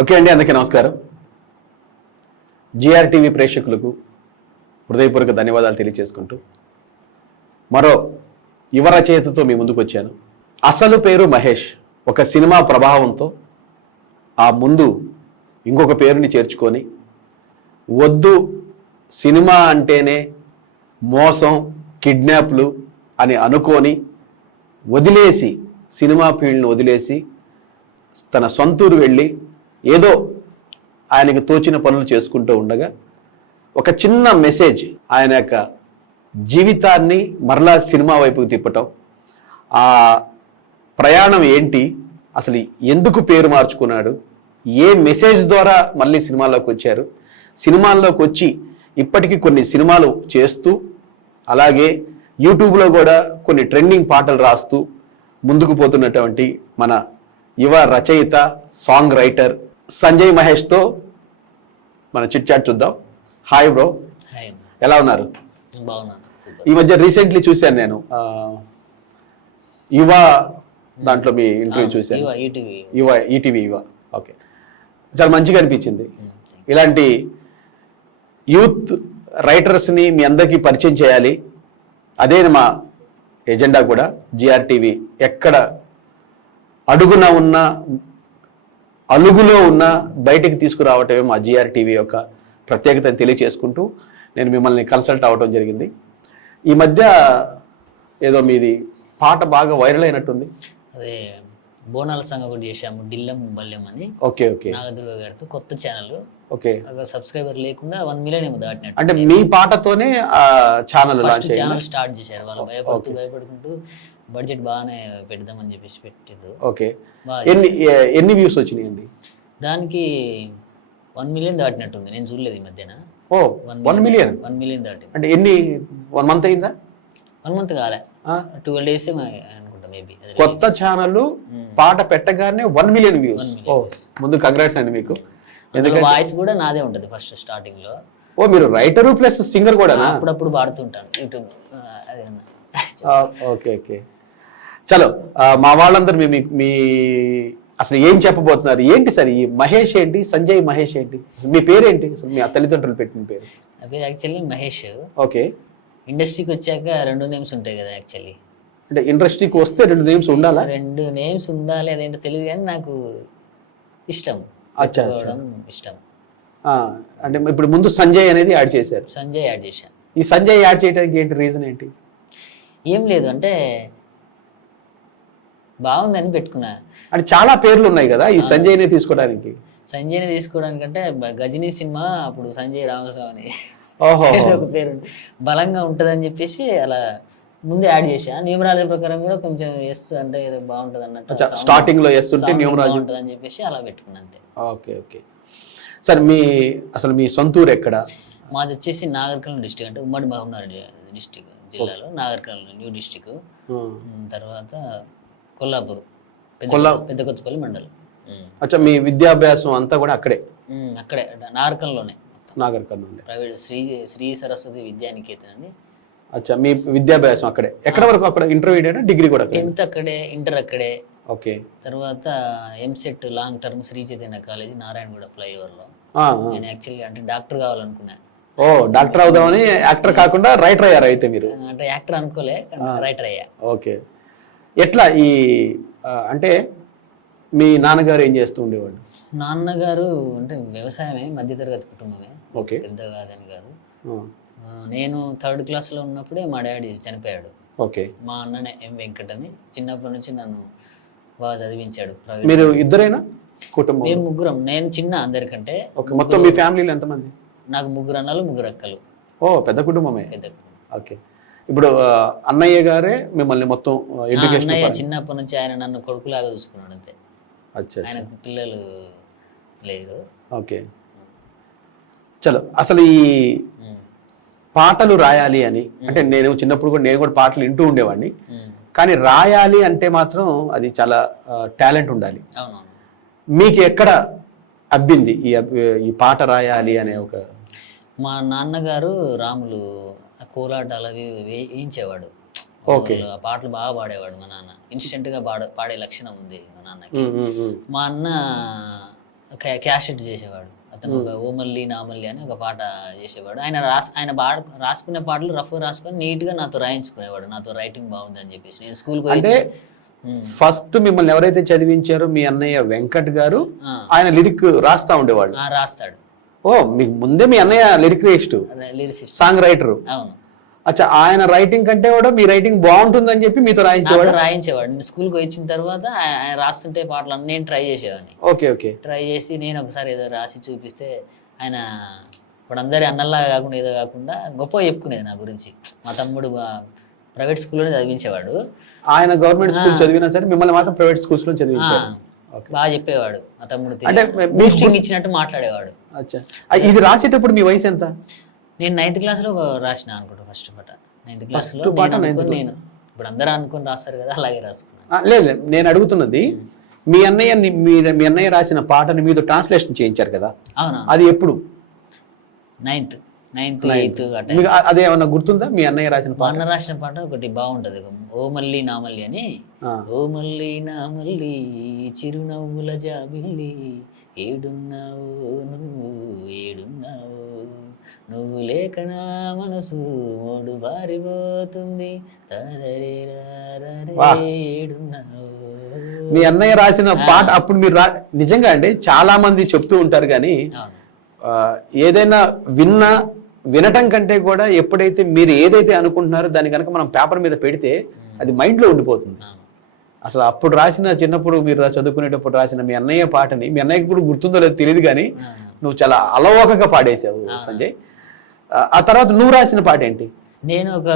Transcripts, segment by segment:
Okay అండి, అందరికీ నమస్కారం. జిఆర్టీవీ ప్రేక్షకులకు హృదయపూర్వక ధన్యవాదాలు తెలియజేసుకుంటూ మరో యువ రచయితతో మీ ముందుకు వచ్చాను. అసలు పేరు మహేష్. ఒక సినిమా ప్రభావంతో ఆ ముందు ఇంకొక పేరుని చేర్చుకొని వద్దు సినిమా అంటేనే మోసం, కిడ్నాప్లు అని అనుకొని వదిలేసి సినిమా ఫీల్డ్ని వదిలేసి తన సొంతూరు వెళ్ళి ఏదో ఆయనకు తోచిన పనులు చేసుకుంటూ ఉండగా ఒక చిన్న మెసేజ్ ఆయన యొక్క జీవితాన్ని మరలా సినిమా వైపుకు తిప్పటం, ఆ ప్రయాణం ఏంటి, అసలు ఎందుకు పేరు మార్చుకున్నాడు, ఏ మెసేజ్ ద్వారా మళ్ళీ సినిమాల్లోకి వచ్చారు, సినిమాల్లోకి వచ్చి ఇప్పటికీ కొన్ని సినిమాలు చేస్తూ అలాగే యూట్యూబ్లో కూడా కొన్ని ట్రెండింగ్ పాటలు రాస్తూ ముందుకు పోతున్నటువంటి మన యువ రచయిత, సాంగ్ రైటర్ సంజయ్ మహేష్తో మన చిట్ చాట్ చూద్దాం. హాయ్ బ్రో, ఎలా ఉన్నారు? ఈ మధ్య రీసెంట్లీ చూశాను నేను యువ దాంట్లో మీ ఇంటర్వ్యూ చూశాను, యువ ఈటీవీ యువ. ఓకే, చాలా మంచిగా అనిపించింది. ఇలాంటి యూత్ రైటర్స్ని మీ అందరికీ పరిచయం చేయాలి, అదే మా ఎజెండా కూడా. జిఆర్టీవీ ఎక్కడ అడుగున ఉన్న అలుగులో ఉన్న బయటికి తీసుకురావటమే మా జిఆర్టీవీ యొక్క ప్రత్యేకతను తెలియచేసుకుంటూ నేను మిమ్మల్ని కన్సల్ట్ అవ్వడం జరిగింది. ఈ మధ్య ఏదో మీది పాట బాగా వైరల్ అయినట్టుంది. అదే బోనాల సంఘం ఒకటి చేసాము, డిల్లం బల్లెం అని. ఓకే ఓకే, నాగదుర్గ గారితో కొత్త ఛానల్. ఓకే, సబ్స్క్రైబర్ లేకుండా 1 మిలియన్ ఏమో దాటినట్టు. అంటే మీ పాటతోనే ఛానల్ స్టార్ట్ చేశారు వాళ్ళు, భయపడుకుంటూ బడ్జెట్ బాగానే పెడదామని చెప్పేసి పెట్టారు. ఓకే, ఎన్ని వ్యూస్ వచ్చినాయండి దానికి? 1 మిలియన్ దాటినట్టుంది, నేను చూడలేదు ఈ మధ్యన. ఓ 1 మిలియన్? 1 మిలియన్ దాటింది. అంటే ఎన్ని, 1 మంత్ అయిందా? 1 మంత్ కాలే, 12 days అనుకుంటా మేబీ. కొత్త ఛానల్ పాట పెట్టగానే 1 మిలియన్ వ్యూస్. ఓ, ముందు కంగ్రాట్స్ అండి మీకు. ఎందుకంటే వాయిస్ కూడా నాదే ఉంటది ఫస్ట్ స్టార్టింగ్ లో. ఓ, మీరు రైటరు ప్లస్ సింగర్ కూడా? అప్పుడప్పుడు పాడుతుంటాను యూట్యూబ్. ఓకే ఓకే, చలో. మా వాళ్ళందరూ మీ అసలు ఏం చెప్పబోతున్నారు, ఏంటి సార్ ఈ మహేష్ ఏంటి, సంజయ్ మహేష్ ఏంటి, మీ పేరేంటి, అసలు మీ తల్లిదండ్రులు పెట్టిన పేరు? నా పేరు యాక్చువల్లీ మహేష్. ఓకే, ఇండస్ట్రీకి వచ్చాక 2 నేమ్స్ ఉంటాయి కదా యాక్చువల్లీ. అంటే ఇండస్ట్రీకి వస్తే 2 నేమ్స్ ఉండాలా? 2 నేమ్స్ ఉండాలి, అదేంటో తెలియదు కానీ నాకు ఇష్టం, ఇష్టం. అంటే ఇప్పుడు ముందు సంజయ్ అనేది యాడ్ చేశారు. సంజయ్ యాడ్ చేశాను. ఈ సంజయ్ యాడ్ చేయడానికి ఏంటి రీజన్ ఏంటి? ఏం లేదు, అంటే బాగుందని పెట్టుకున్నా. అంటే చాలా పేర్లు ఉన్నాయి కదా ఈ సంజయ్నే తీసుకోవడానికి. సంజయ్ని తీసుకోవడానికంటే గజనీ సినిమా అప్పుడు సంజయ్ రామస్వామి ఒక పేరు బలంగా ఉంటుందని చెప్పేసి అలా ముందు యాడ్ చేశా. న్యూమరాలజీ ప్రకారం కూడా కొంచెం ఎస్ అంటే ఏదో బాగుంటుంది అన్నట్టు, స్టార్టింగ్ లో ఎస్ ఉంటే న్యూమరాలజీ ఉంటుంది అని చెప్పేసి అలా పెట్టుకున్నా అంతే. ఓకే ఓకే, సార్ అసలు మీ సొంతూరు ఎక్కడ? మాది వచ్చేసి నాగర్కర్నూల్ డిస్టిక్, అంటే ఉమ్మడి మహబూబ్నగర్ డిస్టిక్ జిల్లాలో నాగర్కర్నూల్ న్యూ డిస్టిక్. తర్వాత కొల్లాపూర్, పెద్ద కొత్తపల్లి మండలం. అచ్చా, మీ విద్యాభ్యాసం అంతా కూడా అక్కడే? అక్కడే నాగర్కర్నూల్లోనే. నాగర్కర్నూల్ ప్రైవేట్ శ్రీ సరస్వతి విద్యానికేతన్ అని. అచ్చా, మీ విద్యాభ్యాసం అక్కడే? ఎక్కడ వరకు అక్కడ? ఇంటర్మీడియట్, డిగ్రీ కూడా? 10th అక్కడే, ఇంటర్ అక్కడే. ఓకే, తర్వాత EAMCET long term Sri Chaitanya college Narayanaguda ఫ్లైఓవర్లో. నేను యాక్చువల్లీ అంటే డాక్టర్ కావాలనుకున్నా. ఓ, డాక్టర్ అవుదామని. యాక్టర్ కాకుండా రైటర్ అయ్యారు అయితే మీరు? అంటే యాక్టర్ అనుకోలే, రైటర్ అయ్యా. ఓకే, ఎట్లా ఈ అంటే మీ నాన్నగారు ఏం చేస్తూ ఉండేవాడు? నాన్నగారు అంటే వ్యవసాయమే, మధ్యతరగతి కుటుంబమే, ఓకే, పెద్ద కాదని కాదు. నేను 3rd క్లాస్లో ఉన్నప్పుడే మా డాడీ చనిపోయాడు. ఓకే, మా అన్ననే ఎం వెంకట్ అని చిన్నప్పటి నుంచి నన్ను బాగా చదివించాడు. మీరు ఇద్దరైనా కుటుంబం? మేము ముగ్గురం, నేను చిన్న అందరికంటే. మొత్తం మీ ఫ్యామిలీలో ఎంతమంది? నాకు 3 అన్నలు 3 అక్కలు. ఓ, పెద్ద కుటుంబమే. పెద్ద. ఓకే, ఇప్పుడు అన్నయ్య గారే మిమ్మల్ని మొత్తం ఎడ్యుకేషన్? అన్నయ్య చిన్నప్పటి నుంచి ఆయన నన్ను కొడుకులాగా చూసుకున్నాడు అంతే. ఆయనకు పిల్లలు లేరు. ఓకే, చలో. అసలు ఈ పాటలు రాయాలి అని అంటే నేను చిన్నప్పుడు కూడా నేను కూడా పాటలు వింటూ ఉండేవాడిని, కానీ రాయాలి అంటే మాత్రం అది చాలా టాలెంట్ ఉండాలి. మీకు ఎక్కడ అబ్బింది ఈ పాట రాయాలి అనే ఒక? మా నాన్నగారు రాములు కోలాటాలు అవి వేయించేవాడు. ఆ పాటలు బాగా పాడేవాడు మా నాన్న. ఇన్స్టెంట్ గా పాడే లక్షణం ఉంది మా నాన్నకి. మా అన్న క్యాసెట్ చేసేవాడు అతను. ఒక ఓమల్లి నామల్లి అని ఒక పాట చేసేవాడు. ఆయన రాసుకునే పాటలు రఫ్ రాసుకొని నీట్ గా నాతో రాయించుకునేవాడు. నాతో రైటింగ్ బాగుంది అని చెప్పేసి నేను స్కూల్కి అంటే ఫస్ట్ మిమ్మల్ని ఎవరైతే చదివించారో మీ అన్నయ్య వెంకట్ గారు ఆయన లిరిక్ రాస్తా ఉండేవాళ్ళు. రాస్తాడు. ఓ మీకు ముందే మీ అన్నయ్య లిరిసిస్ట్, సాంగ్ రైటర్. అవును. అచ్చా, ఆయన రైటింగ్ కంటే కూడా మీ రైటింగ్ బాగుంటుందని చెప్పి మీతో రాయించేవాడు. స్కూల్కి వచ్చిన తర్వాత ఆయన రాస్తుంటే పాటలు అన్నీ నేను ట్రై చేసేవాడిని. Okay okay. ట్రై చేసి నేను ఒకసారి ఏదో రాసి చూపిస్తే ఆయన ఇప్పుడు అందరి అన్నల్లా కాకుండా ఏదో కాకుండా గొప్ప చెప్పుకునేది నా గురించి. మా తమ్ముడు ప్రైవేట్ స్కూల్లోనే చదివించేవాడు. ఆయన గవర్నమెంట్ స్కూల్ చదివినా సరే మిమ్మల్ని మాత్రం ప్రైవేట్ స్కూల్స్ లో చదివించాడు. బాగా చెప్పేవాడు మా తమ్ముడు. అంటే బూస్టింగ్ ఇచ్చినట్టు మాట్లాడేవాడు. అచ్చా, ఇది రాసేటప్పుడు మీ వయసు ఎంత? నేను 9th క్లాస్లో రాసిన అనుకుంటా ఫస్ట్ పాట. 9th క్లాస్లో నేను ఇప్పుడు అందరూ అనుకుని రాస్తారు కదా, అలాగే రాసుకున్నాను. లేదు, నేను అడుగుతున్నది మీ అన్నయ్య రాసిన పాటని మీతో ట్రాన్స్లేషన్ చేయించారు కదా, అవునా? అది ఎప్పుడు? 9th 8th అదే ఏమన్నా గుర్తుందా? మీ అన్నయ్య రాసిన పాట? అన్న రాసిన పాట ఒకటి బాగుంటది, ఓ మల్లి నా మల్లి అని. ఓ మల్లి నా మల్లి చిరునవ్వుల జాబిల్లి, ఏడున్నావు నువ్వు ఏడున్నావు, నువ్వు లేక నా మనసు మూడు బారిపోతుంది, ఏడున్నావు. మీ అన్నయ్య రాసిన పాట అప్పుడు మీరు నిజంగా అండి చాలా మంది చెప్తూ ఉంటారు కానీ ఏదైనా వినటం కంటే కూడా ఎప్పుడైతే మీరు ఏదైతే అనుకుంటున్నారో దాన్ని కనుక మనం పేపర్ మీద పెడితే అది మైండ్లో ఉండిపోతుంది. అసలు అప్పుడు రాసిన, చిన్నప్పుడు మీరు చదువుకునేటప్పుడు రాసిన మీ అన్నయ్య పాటని మీ అన్నయ్యకి కూడా గుర్తుందో లేదో తెలియదు కానీ నువ్వు చాలా అలవోకగా పాడేసావు సంజయ్. ఆ తర్వాత నువ్వు రాసిన పాట ఏంటి? నేను ఒక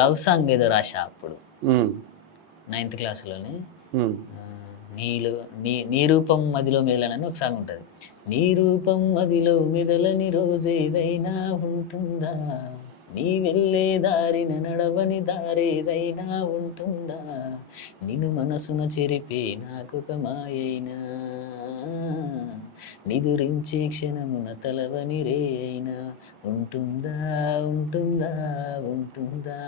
లవ్ సాంగ్ ఏదో రాసా అప్పుడు 9th క్లాస్లోనే. నీ రూపం మదిలో మెదలని ఒక సాంగ్ ఉంటుంది. నీ రూపం మదిలో మెదలని రోజేదైనా ఉంటుందా, నీ వెళ్ళే దారిన నడవని దారేదైనా ఉంటుందా, నిన్ను మనసున చెరిపే నాకొక మాయైనా, నిదురించే క్షణమున తలవని రే అయినా ఉంటుందా ఉంటుందా ఉంటుందా,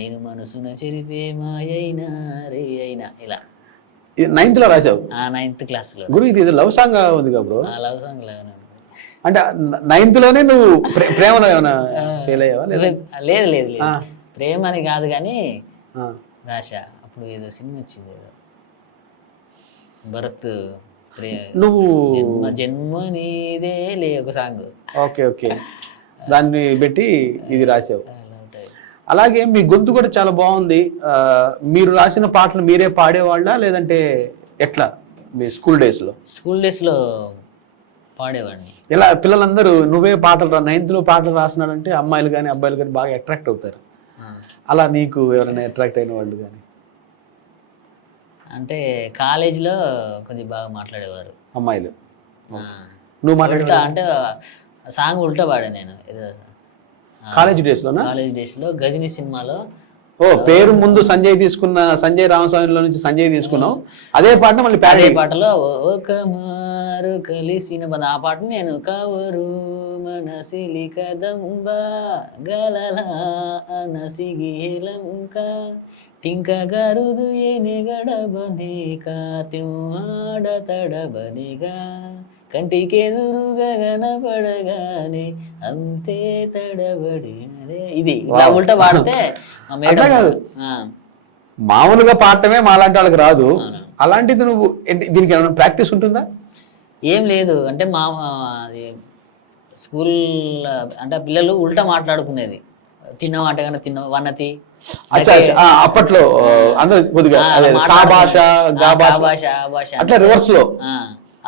నేను మనసున చెరిపే మాయైనా రే అయినా. ఇలా 9th లో రాసావు? 9th క్లాస్లో. గురు ఇది లవ్ సాంగ్ ఉంది కదా బ్రో? లవ్ సాంగ్ లాగానే అంటే 9th లోనే నువ్వు ప్రేమలో ఏమైనా ఫెయిల్ అయ్యావా? లేదు లేదు లేదు, ప్రేమ అని కాదు కానీ రాశా. అప్పుడు ఏదో సినిమా వచ్చింది, ఏదో భరత్ నువ్వు జన్మ నీదే లే ఒక సాంగ్. ఓకే ఓకే, దాన్ని పెట్టి ఇది రాసావు. అలాగే మీ గొంతు కూడా చాలా బాగుంది. మీరు రాసిన పాటలు మీరే పాడేవాళ్ళ లేదంటే ఎట్లా? మీ స్కూల్ డేస్లో పాడేవాడిని. ఇలా పిల్లలందరూ నువ్వే పాటలు 9th లో పాటలు రాసినాడంటే అమ్మాయిలు కానీ అబ్బాయిలు కానీ బాగా అట్రాక్ట్ అవుతారు. అలా నీకు ఎవరైనా అట్రాక్ట్ అయిన వాళ్ళు కానీ? అంటే కాలేజీలో కొద్దిగా బాగా మాట్లాడేవారు అమ్మాయిలు. నువ్వు మాట్లాడే అంటే సాంగ్ ఉల్టా పాడా నేను ఏదో కాలేజ్ డేస్లోనా? కాలేజ్ డేస్లో గజనీ సినిమాలో. ఓ, పేరు ముందు సంజయ్ తీసుకున్న, సంజయ్ రామస్వామిలో నుంచి సంజయ్ తీసుకున్నావు, అదే పాట మళ్ళీ అదే పాటలో ఒక మారు కలిసిన ఆ పాటని నేను కవరు మనసిలి కదంబ గలలా అనసిగిలంక టింక గరుదు ఏనే గడబనే కాత్యాడ తడబనిగా కంటికెదురుగా కనబడగానే అంతే తడబడి. ఇది ఇలా ఉల్టా పాడితే మామూలుగా పాడటమే మాలాంటి వాళ్ళకి రాదు. అలాంటిది నువ్వు దీనికి ఏమైనా ప్రాక్టీస్ ఉంటుందా? ఏం లేదు. అంటే మా స్కూల్ అంటే పిల్లలు ఉల్టా మాట్లాడుకునేది, తిన్నమాట కానీ తిన్న వన్నతి అప్పట్లో అందరూ కొద్దిగా అట్లా రివర్స్ లో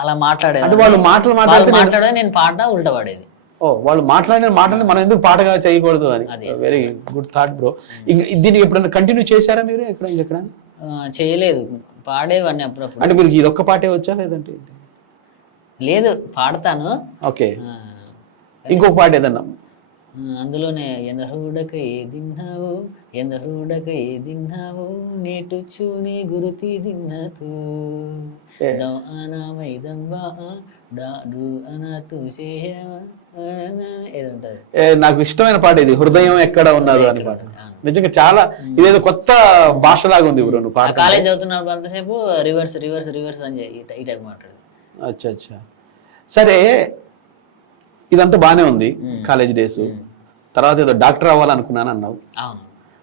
అలా మాట్లాడేది. అంటే వాళ్ళు మాట్లాడే నేను పాట ఉల్టా పాడేది. ఓ, వాళ్ళు మాట్లాడిన మాటని మనం ఎందుకు పాటగా చేయకూడదు అని. Very good thought bro. దీన్ని ఎప్పుడైనా కంటిన్యూ చేశారా మీరు? ఎక్కడ చేయలేదు, పాడేవాడిని అప్పుడప్పుడు. అంటే మీరు ఇది ఒక్క పాటే వచ్చా లేదంటే? లేదు, పాడతాను. ఓకే, ఇంకొక పాట ఏదన్నా అందులోనే ఎందరుడక ఏదిన్నావు ఎందరుడక ఏదిన్నావు నేటు చూని గురుతి దిన్నతూ అనామైదంబా డాడు అనతు ఏదంటారు. నాకు ఇష్టమైన పాట ఇది, హృదయం ఎక్కడ ఉన్నది అని పాట. నిజంగా చాలా ఇదేదో కొత్త భాషలాగా ఉంది బ్రో. నువ్వు కాలేజ్ చదువుతున్నావు అంతసేపు రివర్స్ రివర్స్ రివర్స్ అని ఈ టైప్ మాట్లాడు. అచ్చా అచ్చా. సరే, ఇదంతా బాగానే ఉంది కాలేజ్ డేస్. తర్వాత ఏదో డాక్టర్ అవ్వాలనుకున్నాను అన్నావు. అవును.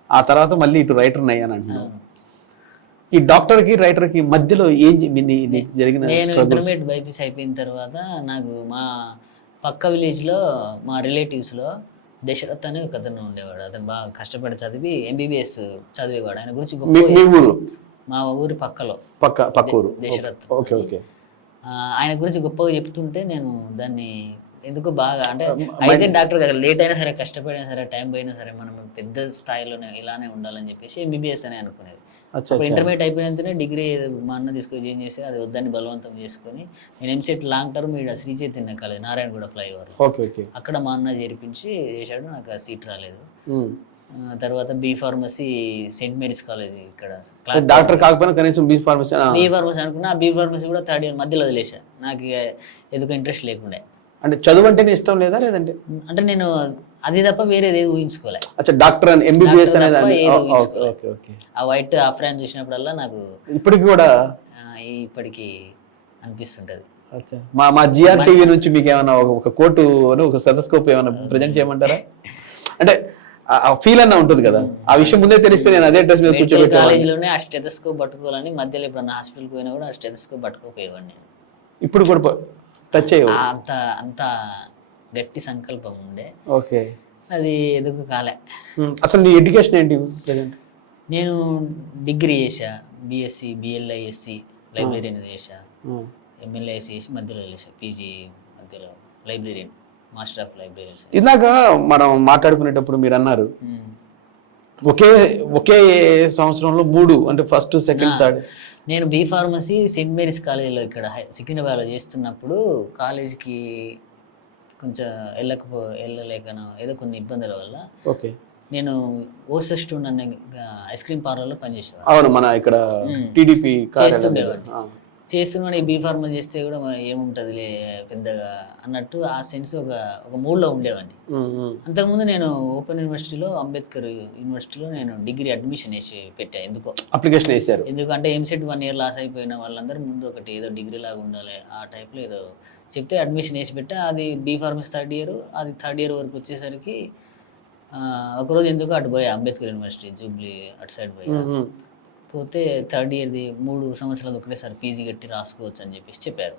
ఆ తర్వాత మళ్ళీ ఇటు రైటర్ అయ్యాను అంటున్నావు. ఈ డాక్టర్కి రైటర్కి మధ్యలో ఏం నీకు జరిగిన నేను struggles? ఇంటర్మీడియట్ బైపీసీ అయిపోయిన తర్వాత నాకు మా పక్క విలేజ్లో మా రిలేటివ్స్లో దశరథ్ అనే ఒక అతను ఉండేవాడు. అతను బాగా కష్టపడి చదివి ఎంబీబీఎస్ చదివేవాడు. ఆయన గురించి మీ ఊరు మా ఊరి పక్కలో పక్క ఊరు. దశరథ్. Okay okay. ఆయన గురించి గొప్పగా చెప్తుంటే నేను దాన్ని ఎందుకు బాగా అంటే అయితే డాక్టర్ దగ్గర లేట్ అయినా సరే కష్టపడినా సరే టైం పోయినా సరే మనం పెద్ద స్థాయిలోనే ఇలానే ఉండాలని చెప్పేసి ఎంబీబీఎస్ అని అనుకునేది. అప్పుడు ఇంటర్మీడియట్ అయిపోయినంతనే డిగ్రీ మా అన్న తీసుకొని ఏం చేసి అది వద్దని బలవంతం చేసుకొని నేను ఎంసెట్ లాంగ్ టర్మ్ ఇక్కడ శ్రీ చైతన్య కాలేజ్ నారాయణగూడ ఫ్లైఓవర్ అక్కడ మా అన్న చేర్పించి చేశాడు. నాకు ఆ సీట్ రాలేదు. తర్వాత B pharmacy Saint Mary's college ఇక్కడ డాక్టర్ కాకపోయినా కనీసం బీ ఫార్మసీ అనుకున్నా. బీ ఫార్మసీ కూడా థర్డ్ ఇయర్ మధ్యలో వదిలేసా. నాకు ఎందుకు ఇంట్రెస్ట్ లేకుండే. అంటే చదువు అంటేనే ఇష్టం లేదా లేదంటే అంటే నేను అది తప్ప వేరేది ఏది ఊహించుకోలే. డాక్టర్ అని ఎంబీబీఎస్ అనేది ఆ వైట్ ఆఫ్రాన్ చూసినప్పుడల్లా నాకు ఇప్పటికి కూడా ఇప్పటికి అనిపిస్తుంటది. మా జిఆర్ టీవీ నుంచి మీకు ఏమైనా ఒక కోటు ఒక సెటస్కోప్ ఏమైనా ప్రజెంట్ చేయమంటారా? అంటే ఫీల్ అన్న ఉంటుంది కదా, ఆ విషయం ముందే తెలిస్తే నేను అదే డ్రెస్ మీద కూర్చోబెట్టి కాలేజీలోనే ఆ స్టెథోస్కోప్ పట్టుకోవాలని మధ్యలో ఎప్పుడన్నా హాస్పిటల్కి పోయినా కూడా ఆ స్టెథోస్కోప్ పట్టుకోపోయేవాడిని. ఇప్పుడు కూడా టచ్ అయ్యే అంత గట్టి సంకల్పం ఉండే. ఓకే. అది ఎందుకు కాలే. అసలు నీ ఎడ్యుకేషన్ ఏంటి ప్రెజెంట్? నేను డిగ్రీ చేసా, బిఎస్సి బిఎల్ఐఎస్సి లైబ్రరీని చేసా, ఎంఎల్ఐఎస్సి చేసి మధ్యలో చేసా, పీజీ మధ్యలో లైబ్రరీని, మాస్టర్ ఆఫ్ లైబ్రరీ. ఇందాక మనం మాట్లాడుకునేటప్పుడు మీరు అన్నారు ఒకే సంవత్సరంలో 3 అంటే ఫస్ట్ సెకండ్ థర్డ్. నేను బీ ఫార్మసీ సెయింట్ మేరీస్ కాలేజీలో ఇక్కడ సికింద్రాబాద్లో చేస్తున్నప్పుడు కాలేజీకి కొంచెం వెళ్ళలేకనో ఏదో కొన్ని ఇబ్బందుల వల్ల ఓకే నేను ఓసెస్టూన్ అనే ఐస్ క్రీమ్ పార్లర్లో పనిచేసేవాడు. అవును, మన ఇక్కడ టీడీపీ చేస్తుండేవాడిని. చేస్తున్నాడు ఈ బీ ఫార్మల్ చేస్తే కూడా ఏముంటుందిలే పెద్దగా అన్నట్టు ఆ సెన్స్ ఒక మూడ్లో ఉండేవాడిని. అంతకుముందు నేను ఓపెన్ యూనివర్సిటీలో అంబేద్కర్ యూనివర్సిటీలో నేను డిగ్రీ అడ్మిషన్ వేసి పెట్టా. ఎందుకో అప్లికేషన్ వేసారు. ఎందుకంటే ఎంసెట్ 1 year లాస్ అయిపోయిన వాళ్ళందరూ ముందు ఒకటి ఏదో డిగ్రీ లాగా ఉండాలి ఆ టైప్లో ఏదో చెప్తే అడ్మిషన్ వేసి పెట్టా. అది బీ ఫార్మసీ 3rd year. అది 3rd year వరకు వచ్చేసరికి ఒకరోజు ఎందుకు అటు పోయా, అంబేద్కర్ యూనివర్సిటీ జూబ్లీ అటు సైడ్ పోయా. పోతే 3rd year 3 సంవత్సరాలు ఒకటేసారి ఫీజు కట్టి రాసుకోవచ్చు అని చెప్పేసి చెప్పారు.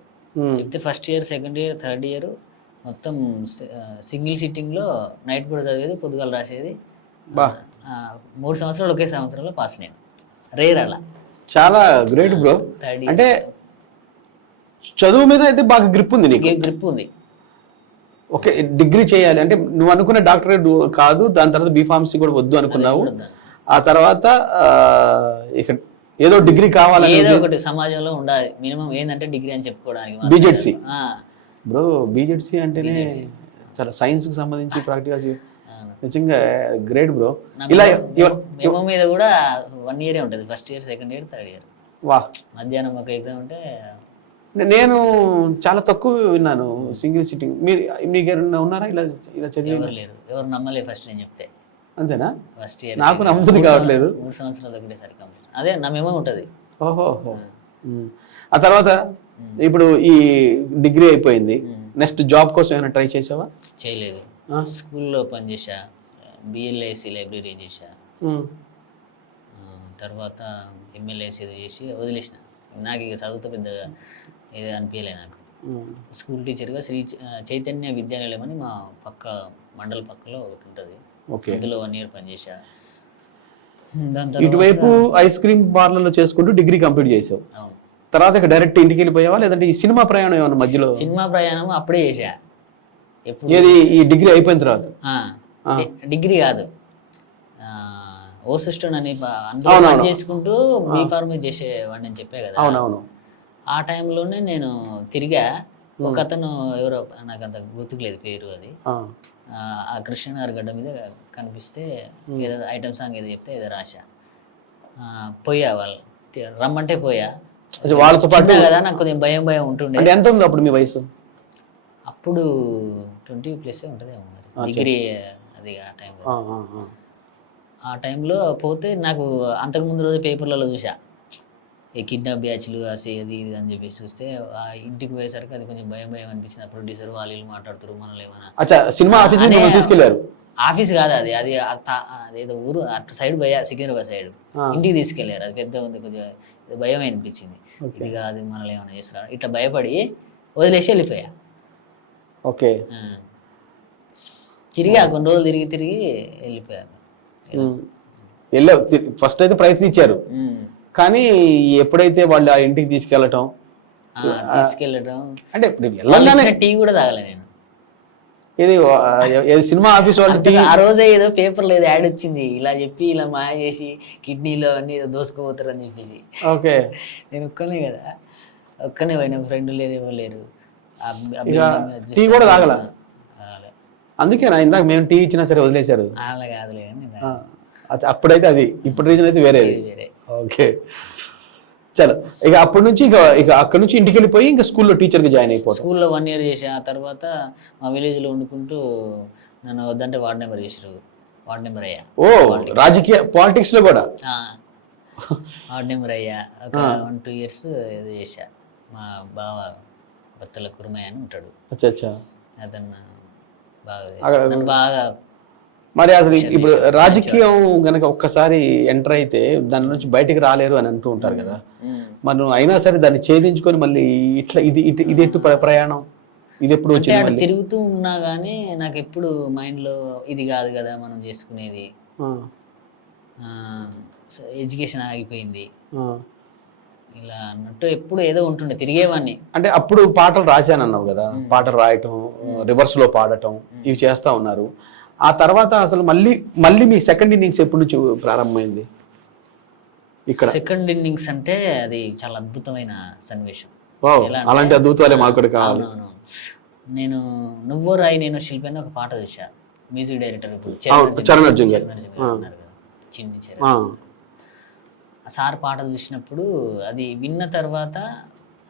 చెప్తే first year, second year, third year మొత్తం సింగిల్ సిట్టింగ్లో నైట్ కూడా చదివేది, పొద్దుగాలు రాసేది. 3 సంవత్సరాలు ఒకే సంవత్సరంలో పాస్. నేను రేర్ అలా. చాలా గ్రేట్ బ్రో. అంటే చదువు మీద అయితే బాగా గ్రిప్ ఉంది నీకు. గ్రిప్ ఉంది. ఓకే, డిగ్రీ చేయాలి అంటే నువ్వు అనుకున్న డాక్టరేట్ కాదు, దాని తర్వాత బీ ఫార్మసీ కూడా వద్దు అనుకున్నావు. ఆ తర్వాత ఇక ఏదో డిగ్రీ కావాలని, ఏదో ఒకటి సమాజంలో ఉండాలి మినిమం ఏంటంటే డిగ్రీ అని చెప్పుకోవడానికి. బీజెడ్సీ బ్రో, బీజెడ్సీ అంటేనే చాలా సైన్స్ కి సంబంధించి ప్రాక్టికల్స్ నిజంగా గ్రేట్ బ్రో. ఇలా మెమో మీద కూడా 1 year ఉంటుంది, first year, second year, third year. వా, మధ్యాహ్నం ఒక ఎగ్జామ్ ఉంటే. నేను చాలా తక్కువ విన్నాను సింగిల్ సిట్టింగ్. మీకు ఎవరైనా ఉన్నారా ఇలా చదివి? ఎవరు లేరు, ఎవరు నమ్మలేదు ఫస్ట్ నేను చెప్తే. అంతేనా? ఫస్ట్ ఇయర్ నాకు నమ్మబుద్ధి కావట్లేదు. 3 సంవత్సరాలు ఒకటేసారి కంప్లీట్. అదే నా మెమో ఉంటుంది. ఓహో. ఆ తర్వాత ఇప్పుడు ఈ డిగ్రీ అయిపోయింది, నెక్స్ట్ జాబ్ కోసం ఏమైనా ట్రై చేసావా? చేయలేదు. స్కూల్లో పనిచేసా, బిఎల్ఐసి లైబ్రరీ చేసా, తర్వాత ఎంఎల్ఐసి చేసి వదిలేసిన. నాకు ఇక చదువుతో పెద్దగా ఏదో అనిపించలే నాకు. స్కూల్ టీచర్గా శ్రీ చైతన్య విద్యాలయం అని మా పక్క మండల పక్కలో ఒకటి ఉంటుంది, అందులో 1 year పనిచేసా. ఇటువైపు ఐస్ క్రీమ్ పార్లర్లో చేసుకుంటూ డిగ్రీ కంప్లీట్ చేసావు. అవును. తర్వాత ఇక డైరెక్ట్ ఇంటికి వెళ్ళిపోయావా లేదంటే ఈ సినిమా ప్రయాణం ఏమన్నా మధ్యలో? సినిమా ప్రయాణం అప్పుడే చేసా. ఏది ఈ డిగ్రీ అయిపోయిన తర్వాత? డిగ్రీ కాదు, ఓసిస్టోన్ అని అందులో చేసుకుంటూ బీ ఫార్మసీ చేసేవాడిని అని చెప్పే కదా. అవునవును. ఆ టైంలోనే నేను తిరిగా. ఒక అతను ఎవరో నాకు అంత గుర్తుకులేదు పేరు, అది ఆ కృష్ణనగర్ గడ్డ మీద కనిపిస్తే ఏదో ఐటమ్ సాంగ్ ఏదో చెప్తే ఏదో రాశా. పోయా, వాళ్ళు రమ్మంటే పోయా. వాళ్ళతో పాటు కదా నాకు కొంచెం భయం ఉంటుండే. ఎంత ఉంది అప్పుడు మీ వయసు? అప్పుడు 20+ ఉంటుందేమో మరి, డిగ్రీ అది ఆ టైంలో. ఆ టైంలో పోతే నాకు అంతకుముందు రోజు పేపర్లలో చూసా ఈ కిడ్నాప్ బ్యాచ్లు అది ఇది అని చెప్పేసి చూస్తే ఆ ఇంటికి పోయేసరికి అది కొంచెం భయం భయం అనిపించింది. ఆ ప్రొడ్యూసర్ వాళ్ళు వీళ్ళు మాట్లాడుతారు, మనల్ని ఏమైనా అచ్చా సినిమా ఆఫీస్ తీసుకెళ్లారు. ఆఫీస్ కాదు అది, అది అదేదో ఊరు అటు సైడ్ సికింద్రాబాద్ సైడ్ ఇంటికి తీసుకెళ్లారు. అది పెద్ద ఉంది, కొంచెం భయం అనిపించింది. ఇది కాదు మనల్ని ఏమైనా చేస్తారు ఇట్లా భయపడి వదిలేసి వెళ్ళిపోయా. ఓకే, తిరిగి కొన్ని రోజులు తిరిగి వెళ్ళిపోయాను. వెళ్ళావు ఫస్ట్ అయితే ప్రయత్నించారు, కానీ ఎప్పుడైతే వాళ్ళు ఆ ఇంటికి తీసుకెళ్ళటం అంటే టీ కూడా తాగలే నేను. ఇది సినిమా ఆఫీస్ వాళ్ళు ఆ రోజే ఏదో పేపర్లో ఏదో యాడ్ వచ్చింది, ఇలా చెప్పి ఇలా మాయ చేసి కిడ్నీలో అన్ని ఏదో దోసుకుపోతారు అని చెప్పేసి. ఓకే, నేను ఒక్కనే కదా, ఒక్కనే పోయినా, ఫ్రెండ్ లేదు ఎవరు లేరు. టీ కూడా తాగల, అందుకే నా ఇందాక మేము టీ ఇచ్చినా సరే వదిలేశారు. అలా కాదులే కానీ అప్పుడైతే అది, ఇప్పుడు రీజన్ అయితే వేరే. ఓకే చలో, ఇక అప్పటి నుంచి ఇక అక్కడి నుంచి ఇంటికి వెళ్ళిపోయి ఇంకా స్కూల్లో టీచర్గా జాయిన్ అయిపోయి స్కూల్లో 1 year చేసా. ఆ తర్వాత మా విలేజ్లో వండుకుంటూ నన్ను వద్దంటే వార్డ్ నెంబర్ చేసారు, వార్డ్ నెంబర్ అయ్యా. ఓ రాజకీయ పాలిటిక్స్ లో కూడా వార్డ్ నెంబర్ అయ్యా. ఒక 1-2 years ఏదో చేసా. మా బావ బత్తల కురుమయ్య అని ఉంటాడు, అతను బాగా మరి అసలు ఇప్పుడు రాజకీయం గనక ఒక్కసారి ఎంటర్ అయితే దాని నుంచి బయటికి రాలేరు అని అంటూ ఉంటారు కదా, మనం అయినా సరే దాన్ని ఛేదించుకొని మళ్ళీ ఇట్లా ఇది ఎట్టు ప్రయాణం, ఇది ఎప్పుడు వచ్చింది? తిరుగుతూ ఉన్నా గానీ నాకు ఎప్పుడు మైండ్ లో ఇది కాదు కదా మనం చేసుకునేది, ఎడ్యుకేషన్ ఆగిపోయింది ఇలా అన్నట్టు ఎప్పుడు ఏదో ఉంటుండే, తిరిగేవాడిని. అంటే అప్పుడు పాటలు రాశానన్నావు కదా, పాటలు రాయటం, రివర్స్ లో పాడటం, ఇవి చేస్తా ఉన్నారు. ఆ తర్వాత అసలు మళ్ళీ మీ సెకండ్ ఇన్నింగ్స్ ఎప్పటి నుంచి ప్రారంభమైంది ఇక్కడ? సెకండ్ ఇన్నింగ్స్ అంటే అది చాలా అద్భుతమైన సన్నివేశం. అలాంటి అద్భుతాలే మాకు కూడా కావాలి. నేను నువ్వో రాయి నేను శిల్పి అని ఒక పాట చూసా, మ్యూజిక్ డైరెక్టర్ చరణ్ అర్జున్ గారు, చిన్ని చరణ్ సార్ పాట చూసినప్పుడు అది విన్న తర్వాత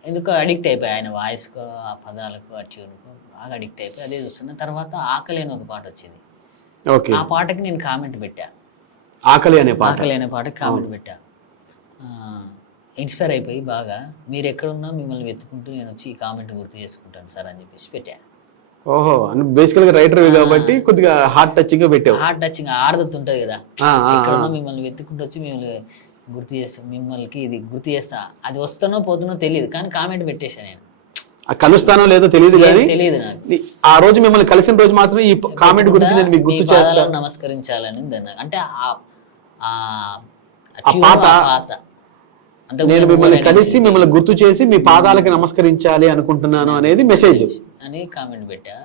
ఎందుకో అడిక్ట్ అయిపోయి, ఆయన వాయిస్కు, ఆ పదాలకు, ఆ ట్యూన్కు బాగా అడిక్ట్ అయిపోయి అదే చూస్తున్న తర్వాత ఆకలి అని ఒక పాట వచ్చింది. ఆ పాటకి నేను కామెంట్ పెట్టా, ఆకలి అనే పాటకి కామెంట్ పెట్టా. ఇన్స్పైర్ అయిపోయి బాగా, మీరు ఎక్కడున్నా మిమ్మల్ని వెతుకుంటూ నేను వచ్చి ఈ కామెంట్ గుర్తు చేసుకుంటాను సార్ అని చెప్పేసి పెట్టా. ఓహో, బేసికల్ గా రైటర్ కాబట్టి కొద్దిగా హార్ట్ టచింగ్ గా పెట్టావు. హార్ట్ టచింగ్ ఆర్దత ఉంటది కదా, ఎక్కడున్నా మిమ్మల్ని వెతుకుంటూ వచ్చి మిమ్మల్ని గుర్తు చేస్తా, మిమ్మల్ని ఇది గుర్తు చేస్తా. అది వస్తానో పోతున్నో తెలియదు కానీ కామెంట్ పెట్టేసా. నేను కలుస్తానో లేదో తెలియదు కానీ తెలియదు నాకు, ఆ రోజు మిమ్మల్ని కలిసిన రోజు మాత్రం ఈ కామెంట్ గురించి నేను మీకు గుర్తు చేస్తాను, నమస్కరించాలని అంటే నేను మిమ్మల్ని కలిసి మిమ్మల్ని గుర్తు చేసి మీ పాదాలకి నమస్కరించాలి అనుకుంటున్నాను అనేది మెసేజ్ అని కామెంట్ పెట్టా.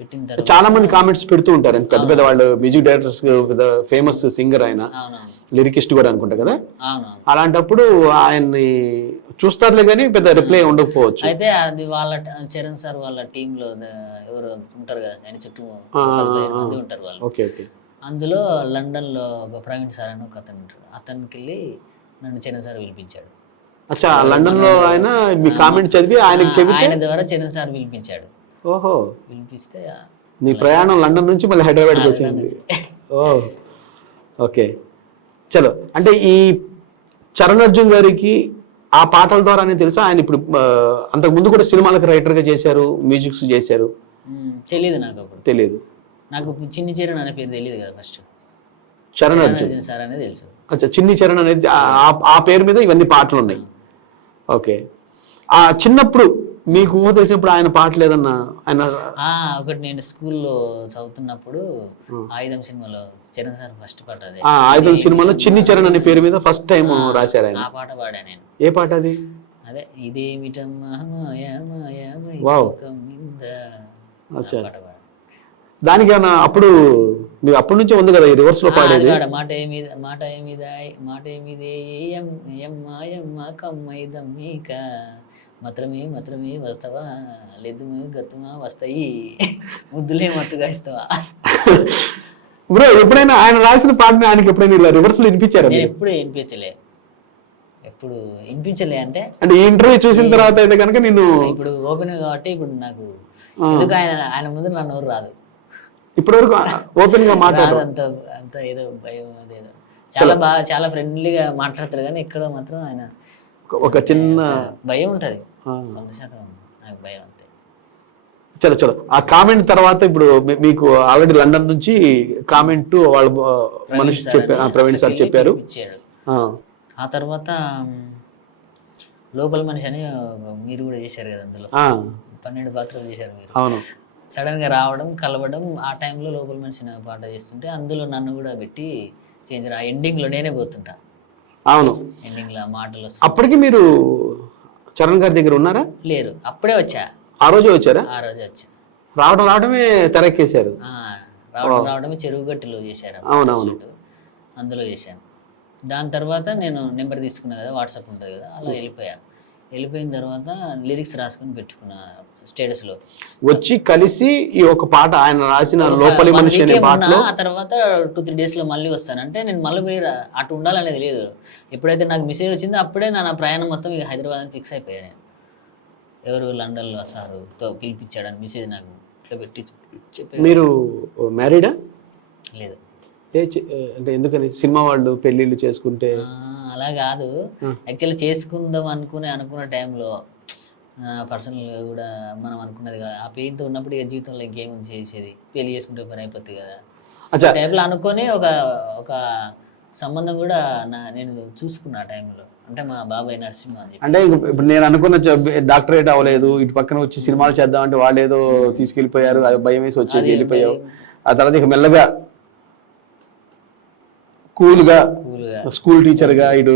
పెట్టిన తర్వాత చాలా మంది కామెంట్స్ పెడుతూ ఉంటారు, పెద్ద పెద్ద వాళ్ళు, మ్యూజిక్ డైరెక్టర్స్, ఫేమస్ సింగర్ ఆయన, లిరికిస్ట్ కూడా అనుకుంటా కదా. అలాంటప్పుడు ఆయన్ని చూస్తారులే కానీ పెద్ద రిప్లై ఉండకపోవచ్చు. అయితే అది వాళ్ళ చరణ్ సార్ వాళ్ళ టీమ్ లో ఎవరు ఉంటారు కదా, ఆయన చుట్టూ ఉంటారు వాళ్ళు. Okay okay. అందులో లండన్ లో ఒక ప్రవీణ్ సార్ అని ఒక అతను ఉంటాడు, అతనికి వెళ్ళి నన్ను చరణ్ సార్ పిలిపించాడు. అచ్చా, లండన్ లో ఆయన మీ కామెంట్ చదివి ఆయన ద్వారా చరణ్ సార్ పిలిపించాడు. ఓహో, పిలిపిస్తే నీ ప్రయాణం లండన్ నుంచి మళ్ళీ హైదరాబాద్కి వచ్చింది. ఓ ఓకే చలో, అంటే ఈ చరణ్ అర్జున్ గారికి ఆ పాటల ద్వారానే తెలుసు. ఆయన ఇప్పుడు అంతకు ముందు కూడా సినిమాలకు రైటర్ గా చేశారు, మ్యూజిక్స్ చేశారు. తెలియదు నాకు, అప్పుడు తెలియదు నాకు. చిన్ని చరణ్ అనే పేరు తెలియదు కదా, ఫస్ట్ చరణ్ అర్జున్ సార్ అనేది తెలుసు. అచ్చా, చిన్ని చరణ్ అనేది ఆ పేరు మీద ఇవన్నీ పాటలు ఉన్నాయి. ఓకే, ఆ చిన్నప్పుడు మీకు ఊహ తెలిసినప్పుడు ఆయన పాటలు ఏదన్నా ఆయన? ఒకటి నేను స్కూల్లో చదువుతున్నప్పుడు ఆయుధం సినిమాలో చరణ్ సార్ ఫస్ట్ పాట అదే. ఆయుధం సినిమాలో చిన్ని చరణ్ అనే పేరు మీద ఫస్ట్ టైం రాశారు ఆయన. ఆ పాట పాడా నేను. ఏ పాట అది? అదే ఇదేమిటమ్మా దానికి అప్పుడు మీరు అప్పటి నుంచే ఉంది కదా ఈ రివర్స్ లో పాడేది. మాట ఏమిదే కమ్మైదమ్మీక మాత్రమే వస్తావా, లెద్దుము గత్తుమా వస్తాయి, ముద్దులే మత్తుగా ఇస్తావా. బ్రో, ఎప్పుడైనా ఆయన రాసిన పాటని ఆయనకి ఎప్పుడైనా ఇలా రివర్స్ లో వినిపించారా? నేను ఎప్పుడు వినిపించలే అంటే ఈ ఇంటర్వ్యూ చూసిన తర్వాత అయితే కనుక నేను ఇప్పుడు ఓపెన్ కాబట్టి ఇప్పుడు నాకు ఎందుకు ఆయన ముందు నా నోరు రాదు, ఇప్పటి వరకు ఓపెన్ గా మాట్లాడు. అంత ఏదో భయం, అదేదో చాలా బాగా చాలా ఫ్రెండ్లీగా మాట్లాడతారు కానీ ఎక్కడో మాత్రం ఆయన ఒక చిన్న భయం ఉంటుంది 100% నాకు భయం అంతే. చలో చలో ఆ కామెంట్ తర్వాత ఇప్పుడు మీకు ఆల్రెడీ లండన్ నుంచి కామెంట్ వాళ్ళు మనిషి చెప్పారు, ప్రవీణ్ సార్ చెప్పారు. ఆ తర్వాత లోపల మనిషి అని మీరు కూడా చేశారు కదా, అందులో 12 పాత్రలు చేశారు మీరు. అవును. సడన్ గా రావడం, కలవడం, ఆ టైంలో లోపల మనిషి పాట చేస్తుంటే అందులో నన్ను కూడా పెట్టి చేయించారు. ఆ ఎండింగ్ లో నేనే పోతుంటా. అవును, ఎండింగ్ లో మాటలు అప్పటికి మీరు చరణ్ గారి దగ్గర ఉన్నారా? లేరు, అప్పుడే వచ్చా. ఆ రోజే వచ్చారా? ఆ రోజే వచ్చా. రావడమే తెరక్కేశారు. రావడమే చెరువు గట్టులో చేశారు. అవునవును, అందులో చేశాను. దాని తర్వాత నేను నెంబర్ తీసుకున్నా కదా, వాట్సాప్ ఉంటుంది కదా, అలా వెళ్ళిపోయిన తర్వాత లిరిక్స్ రాసుకొని పెట్టుకున్నా స్టేటస్ లో. వచ్చి కలిసి ఈ ఒక పాట ఆయన రాసిన లోపలి మనిషి అనే పాటలో. ఆ తర్వాత 2-3 days లో మళ్ళీ వస్తాను. అంటే నేను మళ్ళీ పోయి అటు ఉండాలనేది లేదు. ఎప్పుడైతే నాకు మెసేజ్ వచ్చిందో అప్పుడే నా ప్రయాణం మొత్తం ఇక హైదరాబాద్ అని ఫిక్స్ అయిపోయాను నేను. ఎవరు లండన్లో సారుతో పిలిపించాడని మెసేజ్ నాకు ఇట్లా పెట్టి చెప్పారు. మీరు మ్యారీడా? లేదు. అంటే ఎందుకని? సినిమా వాళ్ళు పెళ్ళిళ్ళు చేసుకుంటే అలా కాదు, యాక్చువల్లీ చేసుకుందాం అనుకున్న టైంలో పర్సనల్గా కూడా మనం అనుకున్నది కదా, ఆ పెయిన్తో ఉన్నప్పుడు ఇక జీవితంలో ఇంకేముంది చేసేది, పెళ్లి చేసుకుంటే పని అయిపోతుంది కదా టైంలో అనుకొని ఒక సంబంధం కూడా నేను చూసుకున్నా ఆ టైంలో. అంటే మా బాబాయ్ నరసింహ అని చెప్పి. అంటే ఇప్పుడు నేను అనుకున్న డాక్టరేట్ అవ్వలేదు, ఇటు పక్కన వచ్చి సినిమాలు చేద్దాం అంటే వాళ్ళు ఏదో తీసుకెళ్లిపోయారు, అది భయం వేసి వచ్చేసి వెళ్ళిపోయావు. ఆ తర్వాత ఇక మెల్లగా కూల్గా స్కూల్ టీచర్ గా, ఇటు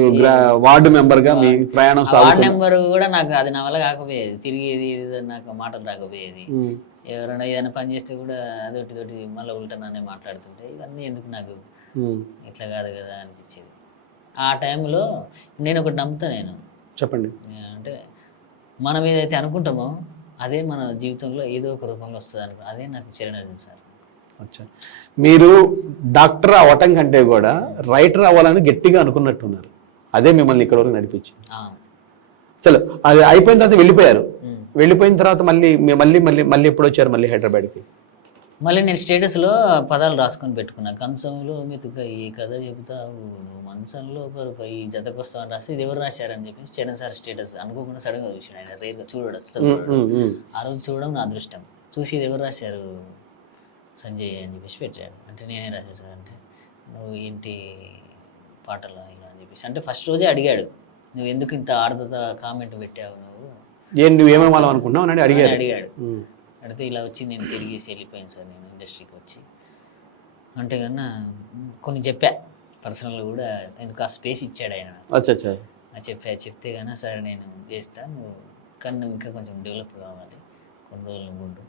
వార్డు మెంబర్ గా మీ ప్రయాణం సాగుతుంది. వార్డు మెంబర్ కూడా నాకు అది నా వల్ల కాకపోయేది, తిరిగేది నాకు మాటలు రాకపోయేది. ఎవరైనా ఏదైనా పని చేస్తే కూడా అదొకటి మళ్ళీ ఉల్టనానే మాట్లాడుతుంటే ఇవన్నీ ఎందుకు నాకు ఇట్లా కాదు కదా అనిపించేది. ఆ టైంలో నేను ఒకటి నమ్ముతా, నేను చెప్పండి, అంటే మనం ఏదైతే అనుకుంటామో అదే మన జీవితంలో ఏదో ఒక రూపంలో వస్తుంది అనుకో, అదే నాకు చిరణ్ సార్. మీరు డాక్టర్ అవ్వటం కంటే కూడా రైటర్ అవ్వాలని గట్టిగా అనుకున్నట్టున్నారు, అదే మిమ్మల్ని ఇక్కడ వరకు నడిపించింది. చలో అది అయిపోయిన తర్వాత వెళ్ళిపోయారు. వెళ్ళిపోయిన తర్వాత మళ్ళీ మళ్ళీ మళ్ళీ మళ్ళీ ఎప్పుడు వచ్చారు మళ్ళీ హైదరాబాద్కి? మళ్ళీ నేను స్టేటస్లో పదాలు రాసుకొని పెట్టుకున్నా. కంచంలో మెతుకై కథ చెబుతావు, మంచంలో పరుపై జతకొస్తావు అని రాస్తే ఇది ఎవరు రాశారని చెప్పేసి చరణ్ సార్ స్టేటస్ అనుకోకుండా సడన్గా చూసాడు. ఆయన రేరుగా చూడడు అసలు. ఆ రోజు చూడడం నా అదృష్టం. చూసి ఇది ఎవరు రాశారు సంజయ్ అని చెప్పేసి పెట్టాడు. అంటే నేనే రాశాను సార్. అంటే నువ్వు ఏంటి పాటలు ఇలా అని చెప్పేసి అంటే ఫస్ట్ రోజే అడిగాడు, నువ్వు ఎందుకు ఇంత ఆర్ద్రత కామెంట్ పెట్టావు, నువ్వేమేమో అనుకున్నావు అని అడిగాడు. అడిగితే ఇలా వచ్చి నేను తిరిగేసి వెళ్ళిపోయాను సార్ నేను ఇండస్ట్రీకి వచ్చి. అంటే కన్నా కొన్ని చెప్పా పర్సనల్గా కూడా, ఎందుకు ఆ స్పేస్ ఇచ్చాడు ఆయన. చెప్తే కన్నా సరే నేను చేస్తాను, కానీ నువ్వు ఇంకా కొంచెం డెవలప్ కావాలి, కొన్ని రోజులు ఉండు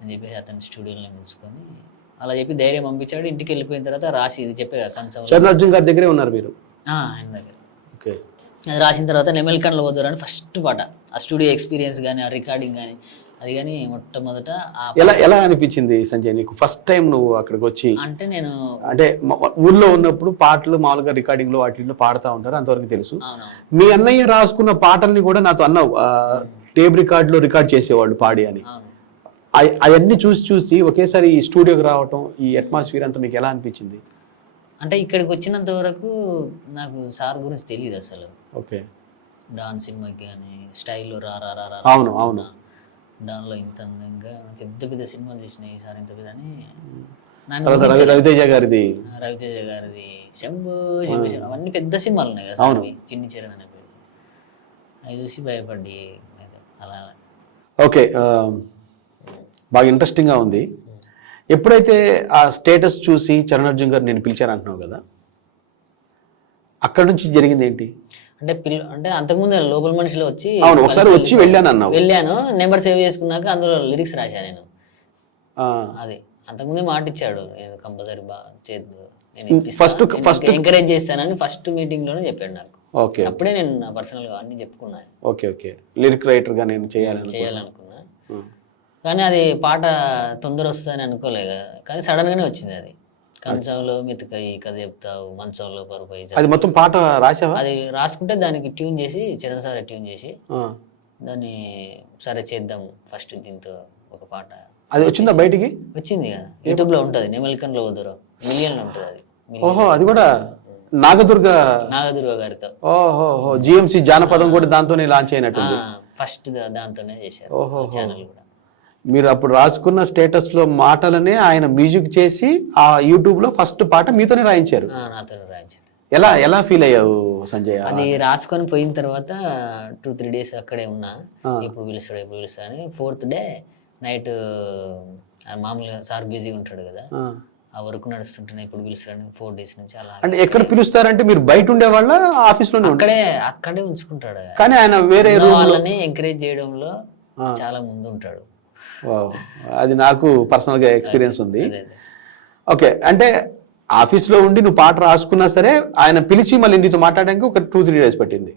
అని చెప్పేసి అతని స్టూడియోలో ఉంచుకొని అలా చెప్పి ధైర్యం పంపించాడు. ఇంటికి వెళ్ళిపోయిన తర్వాత రాసి ఇది చెప్పే చరణ్ అర్జున్ గారి దగ్గరే ఉన్నారు మీరు? ఆయన దగ్గర. అది రాసిన తర్వాత నెమెల్కన్లో పోతారు అని ఫస్ట్ పాట, ఆ స్టూడియో ఎక్స్పీరియన్స్ కానీ ఆ రికార్డింగ్ కానీ అది కానీ మొట్టమొదట ఎలా అనిపించింది సంజయ్ నీకు ఫస్ట్ టైం నువ్వు అక్కడికి వచ్చి? అంటే నేను అంటే ఊళ్ళో ఉన్నప్పుడు పాటలు మామూలుగా రికార్డింగ్ లో వాటిలో పాడుతూ ఉంటారు, అంతవరకు తెలుసు. మీ అన్నయ్య రాసుకున్న పాటల్ని కూడా నాతో అన్నావు టేప్ రికార్డులో రికార్డ్ చేసేవాళ్ళు పాడి అని. అవన్నీ చూసి ఒకేసారి ఈ స్టూడియోకి రావటం, ఈ అట్మాస్ఫియర్ అంతా మీకు ఎలా అనిపించింది? అంటే ఇక్కడికి వచ్చినంత వరకు నాకు సార్ గురించి తెలియదు అసలు. ఓకే. డాన్ సినిమాకి కానీ స్టైల్లో రా అవును అవును డాన్లో ఇంత అందంగా పెద్ద పెద్ద సినిమాలు చేసినాయి, ఈసారి ఇంత పెద్ద అని. రవితేజ గారిది శంభు అవన్నీ పెద్ద సినిమాలు ఉన్నాయి కదా సార్, చిన్ని చరణ్ అనే పేరు. అవి చూసి భయపడి అలా. ఓకే, బాగా ఇంట్రెస్టింగ్గా ఉంది. ఎప్పుడైతే ఆ స్టేటస్ చూసి చరణ్ అర్జున్ గారు నేను పిలిచాను అంటున్నావు కదా, అక్కడ నుంచి జరిగింది ఏంటి? అంటే అంతకుముందు లోపల మనిషిలో వచ్చి ఒకసారి వచ్చి వెళ్ళాను, నెంబర్ సేవ్ చేసుకున్నాక అందులో లిరిక్స్ రాశాను నేను. అది అంతకుముందే మాట ఇచ్చాడు, నేను కంపల్సరీ ఫస్ట్ ఎంకరేజ్ చేస్తానని ఫస్ట్ మీటింగ్ లోనే చెప్పాడు నాకు. ఓకే. అప్పుడే నేను నా పర్సనల్ గా అన్ని చెప్పుకున్నాను. ఓకే, లిరిక్ రైటర్ గా నేను చేయాలనుకున్నా. కానీ అది పాట తొందర వస్తుందని అనుకోలేదు కదా, కానీ సడన్ గానే వచ్చింది అది. కంచంలో మెతుకై కథ చెప్తావు, మంచంలో పరుపై. అది మొత్తం పాట రాసావా? అది రాసుకుంటే దానికి ట్యూన్ చేసి చరణ్ సార్ ట్యూన్ చేసి దాన్ని సరే చేద్దాం ఫస్ట్ దీంతో ఒక పాట. అది వచ్చిందా బయటికి? వచ్చింది కదా, యూట్యూబ్ లో ఉంటుంది, నెమెల్కన్లో వదరు మిలియన్ ఉంటుంది అది. ఓహో, అది కూడా నాగదుర్గ నాగదుర్గ గారితో ఓహో జిఎంసి జానపదం కూడా దాంతోనే లాంచ్ అయినట్టుంది. ఫస్ట్ దాంతోనే చేశారు ఛానల్ కూడా. మీరు అప్పుడు రాసుకున్న స్టేటస్ లో మాటలనే ఆయన మ్యూజిక్ చేసి ఆ యూట్యూబ్ లో ఫస్ట్ పాట మీతోనే రాయించారు. నాతోనే రాయించారు. ఎలా ఎలా ఫీల్ అయ్యావు సంజయ్? అది రాసుకొని పోయిన తర్వాత 2-3 days అక్కడే ఉన్నా. ఎప్పుడు పిలుస్తాడు అని. 4th day నైట్ మామూలుగా సార్ బిజీగా ఉంటాడు కదా, ఆ వర్క్ నడుస్తుంటాను, ఇప్పుడు పిలుస్తాడు 4 days నుంచి అలా. అంటే ఎక్కడ పిలుస్తారంటే మీరు బయట ఉండేవాళ్ళ ఆఫీస్ లోనే? అక్కడే ఉంచుకుంటాడు. కానీ ఆయన వేరే వాళ్ళని ఎంకరేజ్ చేయడంలో చాలా ముందు ఉంటాడు. అది నాకు పర్సనల్ గా ఎక్స్పీరియన్స్ ఉంది. ఓకే, అంటే ఆఫీస్ లో ఉండి నువ్వు పాట రాసుకున్నా సరే ఆయన పిలిచి మళ్ళీ నీతో మాట్లాడడానికి ఒక 2-3 days పట్టింది.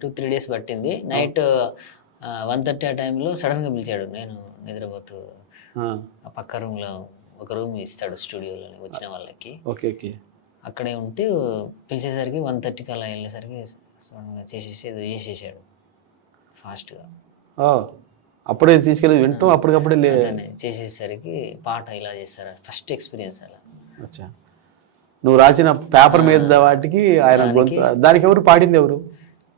2-3 days పట్టింది. నైట్ 1:30 ఆ టైంలో సడన్ గా పిలిచాడు. నేను నిద్రపోతూ ఆ పక్క రూమ్ లో ఒక రూమ్ ఇస్తాడు స్టూడియోలో వచ్చిన వాళ్ళకి. ఓకే, అక్కడే ఉంటూ పిలిచేసరికి 1:30కి అలా వెళ్ళేసరికి చేసేసి ఏదో చేసేసాడు ఫాస్ట్గా. అప్పుడే తీసుకెళ్ళి వింటూ అప్పటికప్పుడే చేసేసరికి పాట ఇలా చేస్తారు. ఫస్ట్ ఎక్స్పీరియన్స్ అలా. అచ్చా, నువ్వు రాసిన పేపర్ మీద వాటికి ఆయన దానికి ఎవరు పాడింది? ఎవరు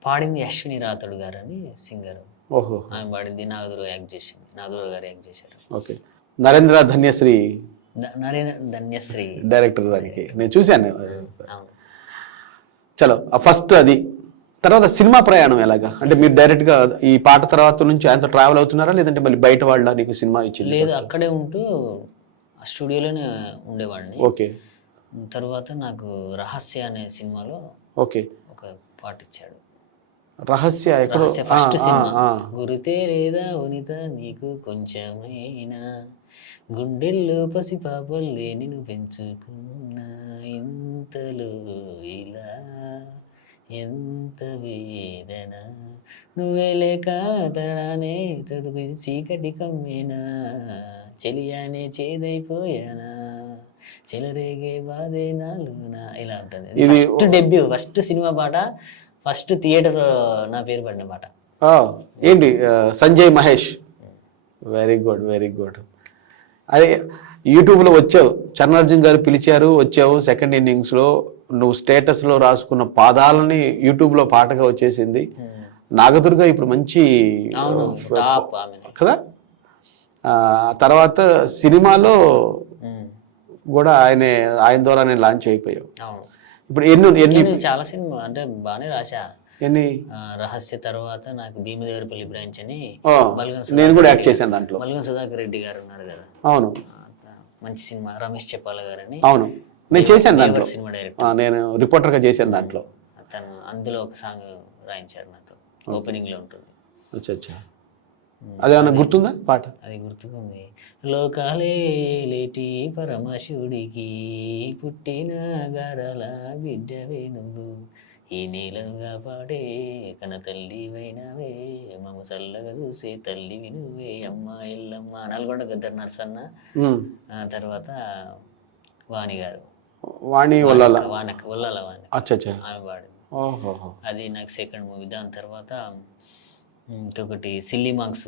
పాడింది? అశ్విని రాథోడ్ గారు అని సింగర్. ఓహో, ఆమె పాడింది. నాగదుర్గ యాక్ట్ చేసింది. నాగదుర్గ గారు యాక్ట్ చేశారు. ఓకే. నరేంద్ర ధన్యశ్రీ డైరెక్టర్ దానికి నేను చూశాను. చలో, ఫస్ట్ అది. తర్వాత సినిమా ప్రయాణం ఎలాగా? అంటే మీరు డైరెక్ట్ గా ఈ పాట తర్వాత నుంచి ఆయనతో ట్రావెల్ అవుతున్నారా, లేదంటే మళ్ళీ బయట వాళ్ళ నీకు సినిమా ఇచ్చింది? లేదు, అక్కడే ఉంటూ స్టూడియోలోనే ఉండేవాడిని. ఓకే. తర్వాత నాకు రహస్య అనే సినిమాలో ఓకే ఒక పాట ఇచ్చాడు. రహస్య ఫస్ట్ సినిమా. గురితే లేదా వనిత నీకు కొంచెమైనా, గుండెల్లో పసిపాపల్లే నిన్ను పెంచుకున్నా, ఇంతలో ఇలా ఎంత వేదన, నువ్వే లేక తరానే తడుగు చీకటి కమ్మేనా, చెలియానే చేదైపోయానా, చెలరేగే బాధే నాలోనా. ఇలా ఉంటుంది. ఫస్ట్ డెబ్యూ, ఫస్ట్ సినిమా పాట, ఫస్ట్ థియేటర్ నా పేరు పడిన పాట. ఏంటి? Sanjay Mahesh. Very good, very good. అదే యూట్యూబ్లో వచ్చావు, చరణార్జున్ గారు పిలిచారు, వచ్చావు. సెకండ్ ఇన్నింగ్స్లో నువ్వు స్టేటస్లో రాసుకున్న పాదాలని యూట్యూబ్లో పాటగా వచ్చేసింది. నాగదుర్గ ఇప్పుడు మంచి కదా. తర్వాత సినిమాలో కూడా ఆయన ద్వారానే లాంచ్ అయిపోయావు. ఇప్పుడు ఎన్ని చాలా సినిమా అంటే బాగానే రాశా. ఎన్ని? రహస్య తర్వాత నాకు భీమదేవరపల్లి బ్రాంచ్ అని నేను కూడా యాక్ట్ చేశాను దాంట్లో. బల్గం సుధాకర్ రెడ్డి గారు ఉన్నారు కదా. అవును, మంచి సినిమా. రమేష్ చెప్పాల గారని. అవును, నేను చేశాను దాంట్లో. సినిమా డైరెక్టర్, నేను రిపోర్టర్ గా చేశాను దాంట్లో. తను అందులో ఒక సాంగ్ రాయించారు నాతో. ఓపెనింగ్ లో ఉంటుంది. అదేమన్నా గుర్తుందా పాట? అది గుర్తుకుంది. లోకాలే లేటి పరమశివుడికి పుట్టిన గారాల బిడ్డవే నువ్వు, ఈ నీలంగా పాడే కన తల్లి వైనవే, మమ్మ చల్లగా చూసే తల్లి వినువే, అమ్మ ఎల్లమ్మ. నల్గొండ గద్దర్ నర్సన్న. తర్వాత వాణి గారు, వాణి ఒల్లాల వాణి ఆమె పాడింది. అది నాకు సెకండ్ మూవీ. దాని తర్వాత ఇంకొకటి సిల్లీ మార్క్స్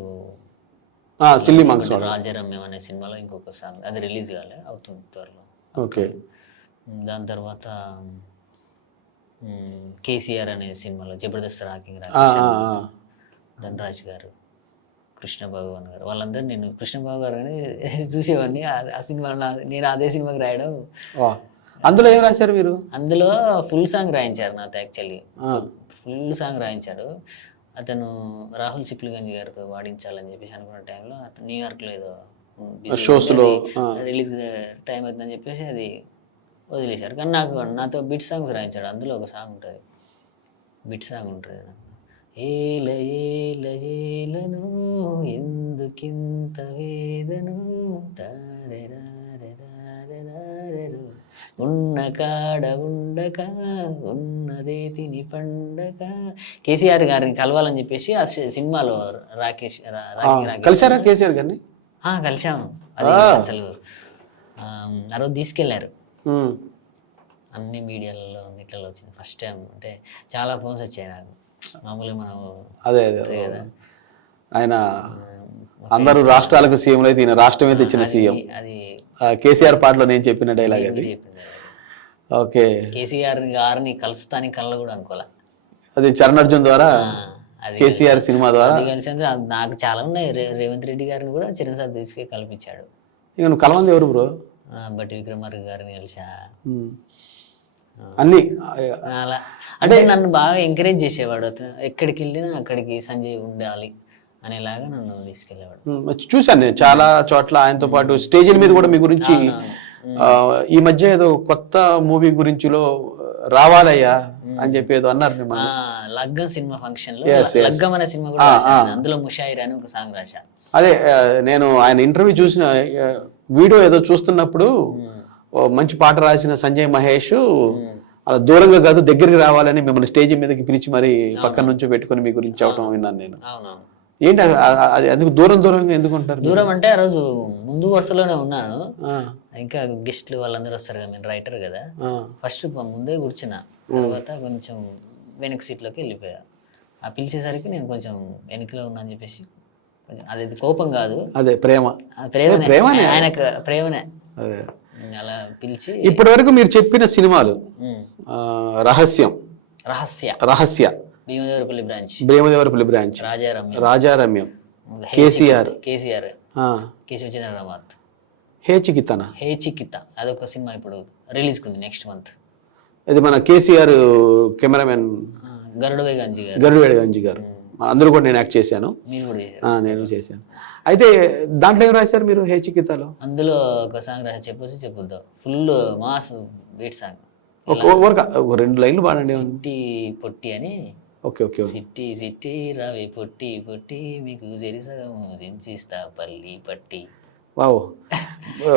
రాజరమ్యం అనే సినిమాలో ఇంకొక సాంగ్, అది రిలీజ్ కాలే, అవుతుంది త్వరలో. ఓకే. దాని తర్వాత కేసీఆర్ అనే సినిమాలో జబర్దస్త్ రాకింగ్ ధనరాజ్ గారు, కృష్ణ భగవాన్ గారు, వాళ్ళందరూ నేను కృష్ణ భగవాన్ గారు అని చూసేవాడిని. ఆ సినిమాలో నేను అదే సినిమాకి రాయడం. అందులో ఏం రాశారు మీరు? అందులో ఫుల్ సాంగ్ రాయించారు నాతో. యాక్చువల్లీ ఫుల్ సాంగ్ రాయించాడు అతను. రాహుల్ సిప్లిగంజ్ గారితో వాడించాలని చెప్పేసి అనుకున్న టైంలో అతను న్యూయార్క్లో ఏదో రిలీజ్ టైం అవుతుందని చెప్పేసి అది వదిలేశారు. కానీ నాతో బిట్ సాంగ్స్ రాయించాడు. అందులో ఒక సాంగ్ ఉంటుంది, బిట్ సాంగ్ ఉంటుంది. ఏల ఏల ఏలను ఎందుకింత వేదను, తారెరారెరారెరారెరు, ఉన్న కాడ ఉండక ఉన్నదే తిని పండక. కేసీఆర్ గారిని కలవాలని చెప్పేసి ఆ సినిమాలో రాకేష్ కలిసారా కేసీఆర్ గారిని? కలిసాము. అది అసలు ఆ రోజు తీసుకెళ్లారు. అన్ని మీడియాలలో అన్నిట్లలో వచ్చింది ఫస్ట్ టైం. అంటే చాలా ఫోన్స్ వచ్చాయి నాకు. మామూలుగా మనం అదే కదా, ఆయన అందరూ రాష్ట్రాలకు సీఎం అయితే ఈయన రాష్ట్రమే తెచ్చిన సీఎం. అది కేసీఆర్ పాటలో నేను చెప్పిన డైలాగ్ అది. ఓకే. కేసీఆర్ గారిని కలుస్తాని కళ్ళ కూడా అనుకోలే. అది చరణ్ అర్జున్ ద్వారా, అది కేసీఆర్ సినిమా ద్వారా. అది కలిసి నాకు చాలా ఉన్నాయి. రేవంత్ రెడ్డి గారిని కూడా చిరంసారి తీసుకెళ్ళి కల్పించాడు. ఇక నువ్వు కలవంది ఎవరు బ్రో? బట్టి విక్రమార్క గారిని కలిసా. అన్ని అలా అంటే నన్ను బాగా ఎంకరేజ్ చేసేవాడు. అతను ఎక్కడికి వెళ్ళినా అక్కడికి సంజయ్ ఉండాలి అనేలాగా నన్ను తీసుకెళ్ళేవాడు. చూశాను నేను చాలా చోట్ల ఆయనతో పాటు స్టేజీల మీద కూడా మీ గురించి. ఈ మధ్య ఏదో కొత్త మూవీ గురించిలో రావాలయ్యా అని చెప్పి ఏదో అన్నారు మిమ్మల్ని. లగ్గం సినిమా ఫంక్షన్ లో లగ్గం అనే సినిమా కూడా అందులో ముషాయిర్ అని ఒక సాంగ్ రాశా. అదే నేను ఆయన ఇంటర్వ్యూ చూసిన వీడియో ఏదో చూస్తున్నప్పుడు మంచి పాట రాసిన సంజయ్ మహేష్ అలా దూరంగా కాదు దగ్గరికి రావాలని మిమ్మల్ని స్టేజ్ మీదకి పిలిచి మరి పక్కన నుంచి పెట్టుకుని మీ గురించి చెప్పడం విన్నాను నేను. ఏంటి అది ఎందుకు దూరంగా ఎందుకు ఉంటారు? దూరం అంటే ఆ రోజు ముందు వరుసలోనే ఉన్నాను, ఇంకా గెస్ట్లు వాళ్ళందరూ వస్తారు కదా, నేను రైటర్ కదా. ఫస్ట్ ముందే కూర్చున్నా, తర్వాత కొంచెం వెనక సీట్లోకి వెళ్ళిపోయా. ఆ పిలిచేసరికి నేను కొంచెం వెనకలో ఉన్నా అని చెప్పేసి కొంచెం అది కోపం కాదు, అదే ప్రేమనే ఆయనకు ప్రేమనే అలా పిలిచి. ఇప్పటి వరకు మీరు చెప్పిన సినిమాలు రహస్య భీమదేవరపల్లి బ్రాంచ్, రాజారమ్యం, కేసీఆర్, కేశవచంద్రరామాత్, హే చికిత అదొక సినిమా ఇప్పుడు రిలీజ్ కుంది నెక్స్ట్ మంత్. ఇది మన కేసీఆర్ కెమెరామెన్ గరుడవేగంజి గారు, అందరూ కూడా నేను యాక్ట్ చేశాను. నేను చేశాను. అయితే దాంట్లో ఏం రాశారు మీరు హే చికితాలో? అందులో ఒక సాంగ్ రాసి చెప్పుద్దాం, ఫుల్ మాస్ బీట్ సాంగ్. రెండు లైన్లు పాడండి. సిట్టి పొట్టి అని. ఓకే. సిట్టి రవి పొట్టి మీకు జరిసగము జించిస్తా పల్లి పట్టి. వావ్.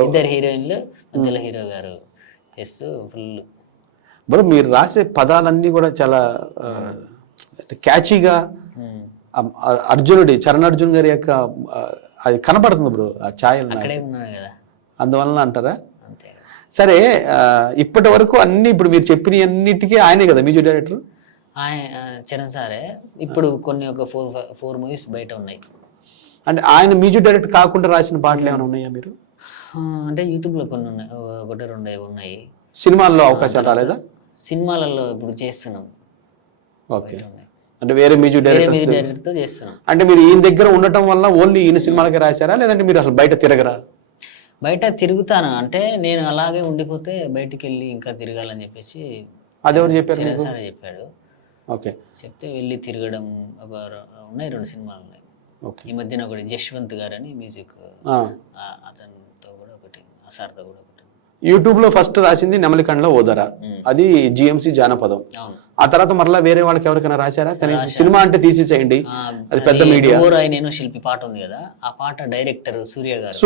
ఇద్దరు హీరోయిన్లు, మధ్యలో హీరో గారు చేస్తూ ఫుల్. బ్రో మీరు రాసే పదాలన్నీ కూడా చాలా క్యాచీగా చరణ్ అర్జున్ గారి యొక్క అది కనపడుతుంది బ్రో, ఆ ఛాయలు అక్కడే ఉన్నాను కదా, అందువలన అంటారా? సరే, ఇప్పటి వరకు అన్ని ఇప్పుడు మీరు చెప్పిన అన్నిటికీ ఆయనే కదా మ్యూజిక్ డైరెక్టర్? చరణ్ సారే. ఇప్పుడు కొన్ని ఒక 4 మూవీస్ బయట ఉన్నాయి. అంటే ఆయన మ్యూజిక్ డైరెక్టర్ కాకుండా రాసిన పాటలు ఏమైనా ఉన్నాయా మీరు? అంటే యూట్యూబ్లో కొన్ని ఉన్నాయి, 1-2 ఉన్నాయి. సినిమాల్లో అవకాశాలు రాలేదా? సినిమాలలో ఇప్పుడు చేస్తున్నాం. ఓకే. అంటే వేరే మ్యూజిక్ డైరెక్టర్తో చేస్తున్నాం. అంటే మీరు ఈయన దగ్గర ఉండటం వల్ల ఓన్లీ ఈయన సినిమాలకి రాశారా, లేదంటే మీరు అసలు బయట తిరగరా? బయట తిరుగుతాను, అంటే నేను అలాగే ఉండిపోతే బయటికి వెళ్ళి ఇంకా తిరగాలని చెప్పేసి అదెవరు చెప్పారు? సరే చెప్పాడు. ఓకే. చెప్తే వెళ్ళి తిరగడం ఉన్నాయి. 2 సినిమాలు ఉన్నాయి. ఈ మధ్యన ఒకటి జశ్వంత్ గారు అని మ్యూజిక్, అతనితో కూడా ఒకటి, అసార్తో కూడా ఒకటి. యూట్యూబ్ లో ఫస్ట్ రాసింది నెమలికండ్ల ఓదర, అది జిఎంసి జానపదం. ఆ తర్వాత మరలా వేరే వాళ్ళకి ఎవరికైనా రాశారా? కనీసం సినిమా అంటే తీసేసేయండి, అది పెద్ద మీడియా. నేను శిల్పి పాట ఉంది కదా, ఆ పాట డైరెక్టర్ సూర్య గారు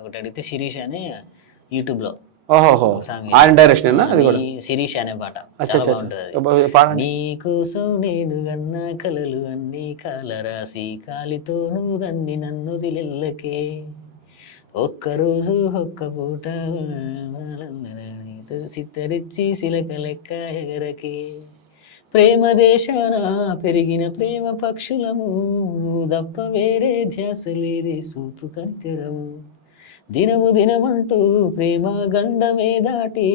ఒకటి అడిగితే శిరీష్ అని యూట్యూబ్ లో ఆయన డైరెక్షన్ అది కూడా శిరీష్ అనే పాట నీకోసం నేను గన్నా కలలు అన్ని కాలరాసి కాలితోను దన్ని నన్ను దిలెల్లకే ఒక్కరోజు ఒక్క పూట సిత్తరిచ్చి సిలక లెక్క ఎగరకే ప్రేమ దేశాన పెరిగిన ప్రేమ పక్షులము దప్ప వేరే ధ్యాస లేదే సూపు కనికరము దినమంటూ ప్రేమ గండమే దాటి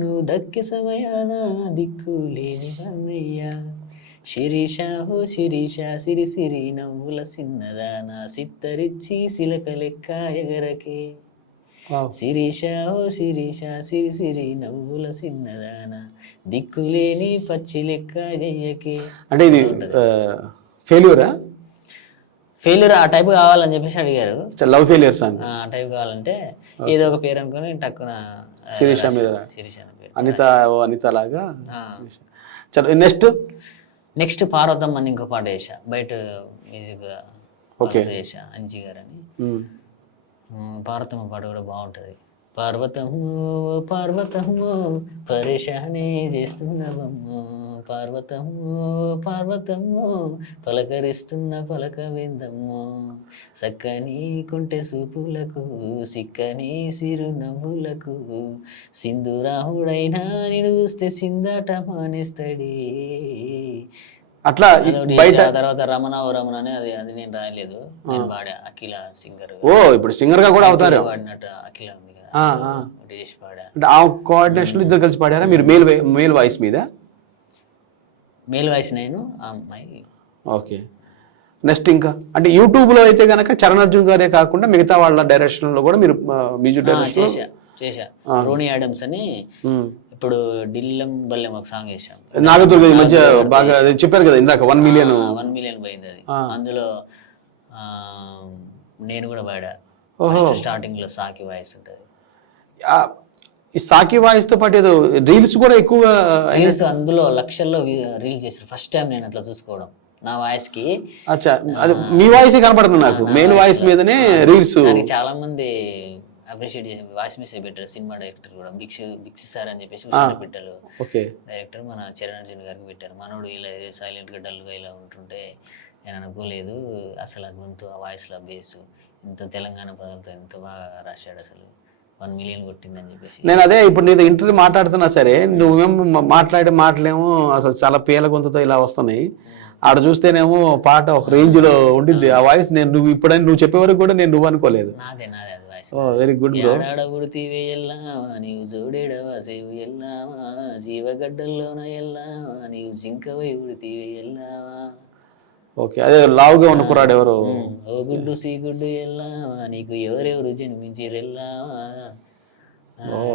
నువ్వు దక్కే సమయాన దిక్కు లేని అన్నయ్యా శిరీష హో శిరీష సిరి సిరి నవ్వుల సిన్నదానా సిత్తరిచ్చి సిలక లెక్క ఎగరకే శిరీష ఓ శిరీష సిరి సిరి నవ్వుల సిన్నదానా దిక్కులేని పచ్చి లెక్క చెయ్యకే. అంటే ఇది ఫెయిల్యూర్ ఆ టైప్ కావాలని చెప్పేసి అడిగారు. లవ్ ఫెయిల్యూర్ సాంగ్ ఆ టైప్ కావాలంటే ఏదో ఒక పేరు అనుకుని టక్కున శిరీష మీద అనిత లాగా. నెక్స్ట్ పార్వతం అని ఇంకో పాట చేసా, బయట మ్యూజిక్ చేసా, అంజి గారని. పార్వతమ్మ పాట కూడా బాగుంటది. పార్వతమ్మో పార్వతమ్మో పరేషానే చేస్తున్నవమ్మో పార్వతమ్మో పలకరిస్తున్న పలక విందమ్మో సక్కని కొంటె సూపులకు సిక్కని సిరు నవ్వులకు సింధురాహుడైనా నిన్ను చూస్తే సిందాట మానేస్తాడే అట్లా అదొకటి బయట చేశా. తర్వాత రమణ ఓ రమణ అని అది నేను రాయలేదు, నేను పాడా. అఖిల సింగర్ ఇప్పుడు సింగర్ గా కూడా అవుతారు. పాడినట్టు అఖిల ఉంది కదా, ఒకటి చేసి పాడా. అంటే ఆ కోఆర్డినేషన్ ఇద్దరు కలిసి పాడారా? మీరు మేల్ వాయిస్ మీద? మేల్ వాయిస్ నేను, ఆ అమ్మాయి. ఓకే. నెక్స్ట్ ఇంకా అంటే యూట్యూబ్లో అయితే కనుక చరణ్ అర్జున్ గారే కాకుండా మిగతా వాళ్ళ డైరెక్షన్లో కూడా మీరు మ్యూజిక్ డైరెక్షన్ చేశా. రోనీ ఆడమ్స్ అని ఇప్పుడు ఢిల్లం బల్లెం ఒక సాంగ్ చేశాం. నాగదుర్గ ఈ మధ్య బాగా చెప్పారు కదా ఇందాక 1 మిలియన్ పోయింది అది. అందులో నేను కూడా పాడా. ఫస్ట్ స్టార్టింగ్ లో సాకి వాయిస్ ఉంటుంది. ఈ సాకి వాయిస్ తో పాటు ఏదో రీల్స్ కూడా ఎక్కువగా రీల్స్ అందులో లక్షల్లో రీల్స్ చేశారు. ఫస్ట్ టైం నేను అట్లా చూసుకోవడం నా వాయిస్ కి. అచ్చా, అది మీ వాయిస్ కనపడుతుంది నాకు, మెయిన్ వాయిస్ మీదనే రీల్స్. చాలా మంది అప్రిషియేట్ చేసి వాయిస్ మెసేజ్ పెట్టారు. సినిమా డైరెక్టర్ కూడా బిక్సి సార్ అని చెప్పేసి పెట్టారు. డైరెక్టర్ మన చరణ్ అర్జున్ గారికి పెట్టారు. మనోడు ఇలా సైలెంట్ గా డల్ గా ఇలా ఉంటుంటే నేను అనుకోలేదు అసలు ఆ గొంతు, ఆ వాయిస్ లా బేస్ ఇంత తెలంగాణ పదాలతో ఎంత బాగా రాశాడు, అసలు 1 మిలియన్ కొట్టిందని చెప్పేసి. నేను అదే ఇప్పుడు నీతో ఇంటర్వ్యూ మాట్లాడుతున్నా సరే, నువ్వేమో మాట్లాడే మాటలేమో అసలు చాలా పేల గొంతుతో ఇలా వస్తున్నాయి. ఆడ చూస్తేనేమో పాట ఒక రేంజ్ లో ఉండిద్ది ఆ వాయిస్. నువ్వు ఇప్పుడైనా నువ్వు చెప్పే వరకు కూడా నేను నువ్వు అనుకోలేదు. నాదే అది వాయిస్. Very good bro. ఆడబుడితివే ఎల్లావా నీవు జోడేడవా సేవు ఎల్లావా జీవగడ్డల్లోన ఎల్లావా నీవు జింకవై ఉడితివే ఎల్లావా. ఓకే, అదే లావుగా ఉన్న కుర్రాడు ఎవరు? ఓ గుడ్డు సీ గుడ్డు ఎల్లావా నీకు ఎవరెవరు జన్మించిరెల్లావా.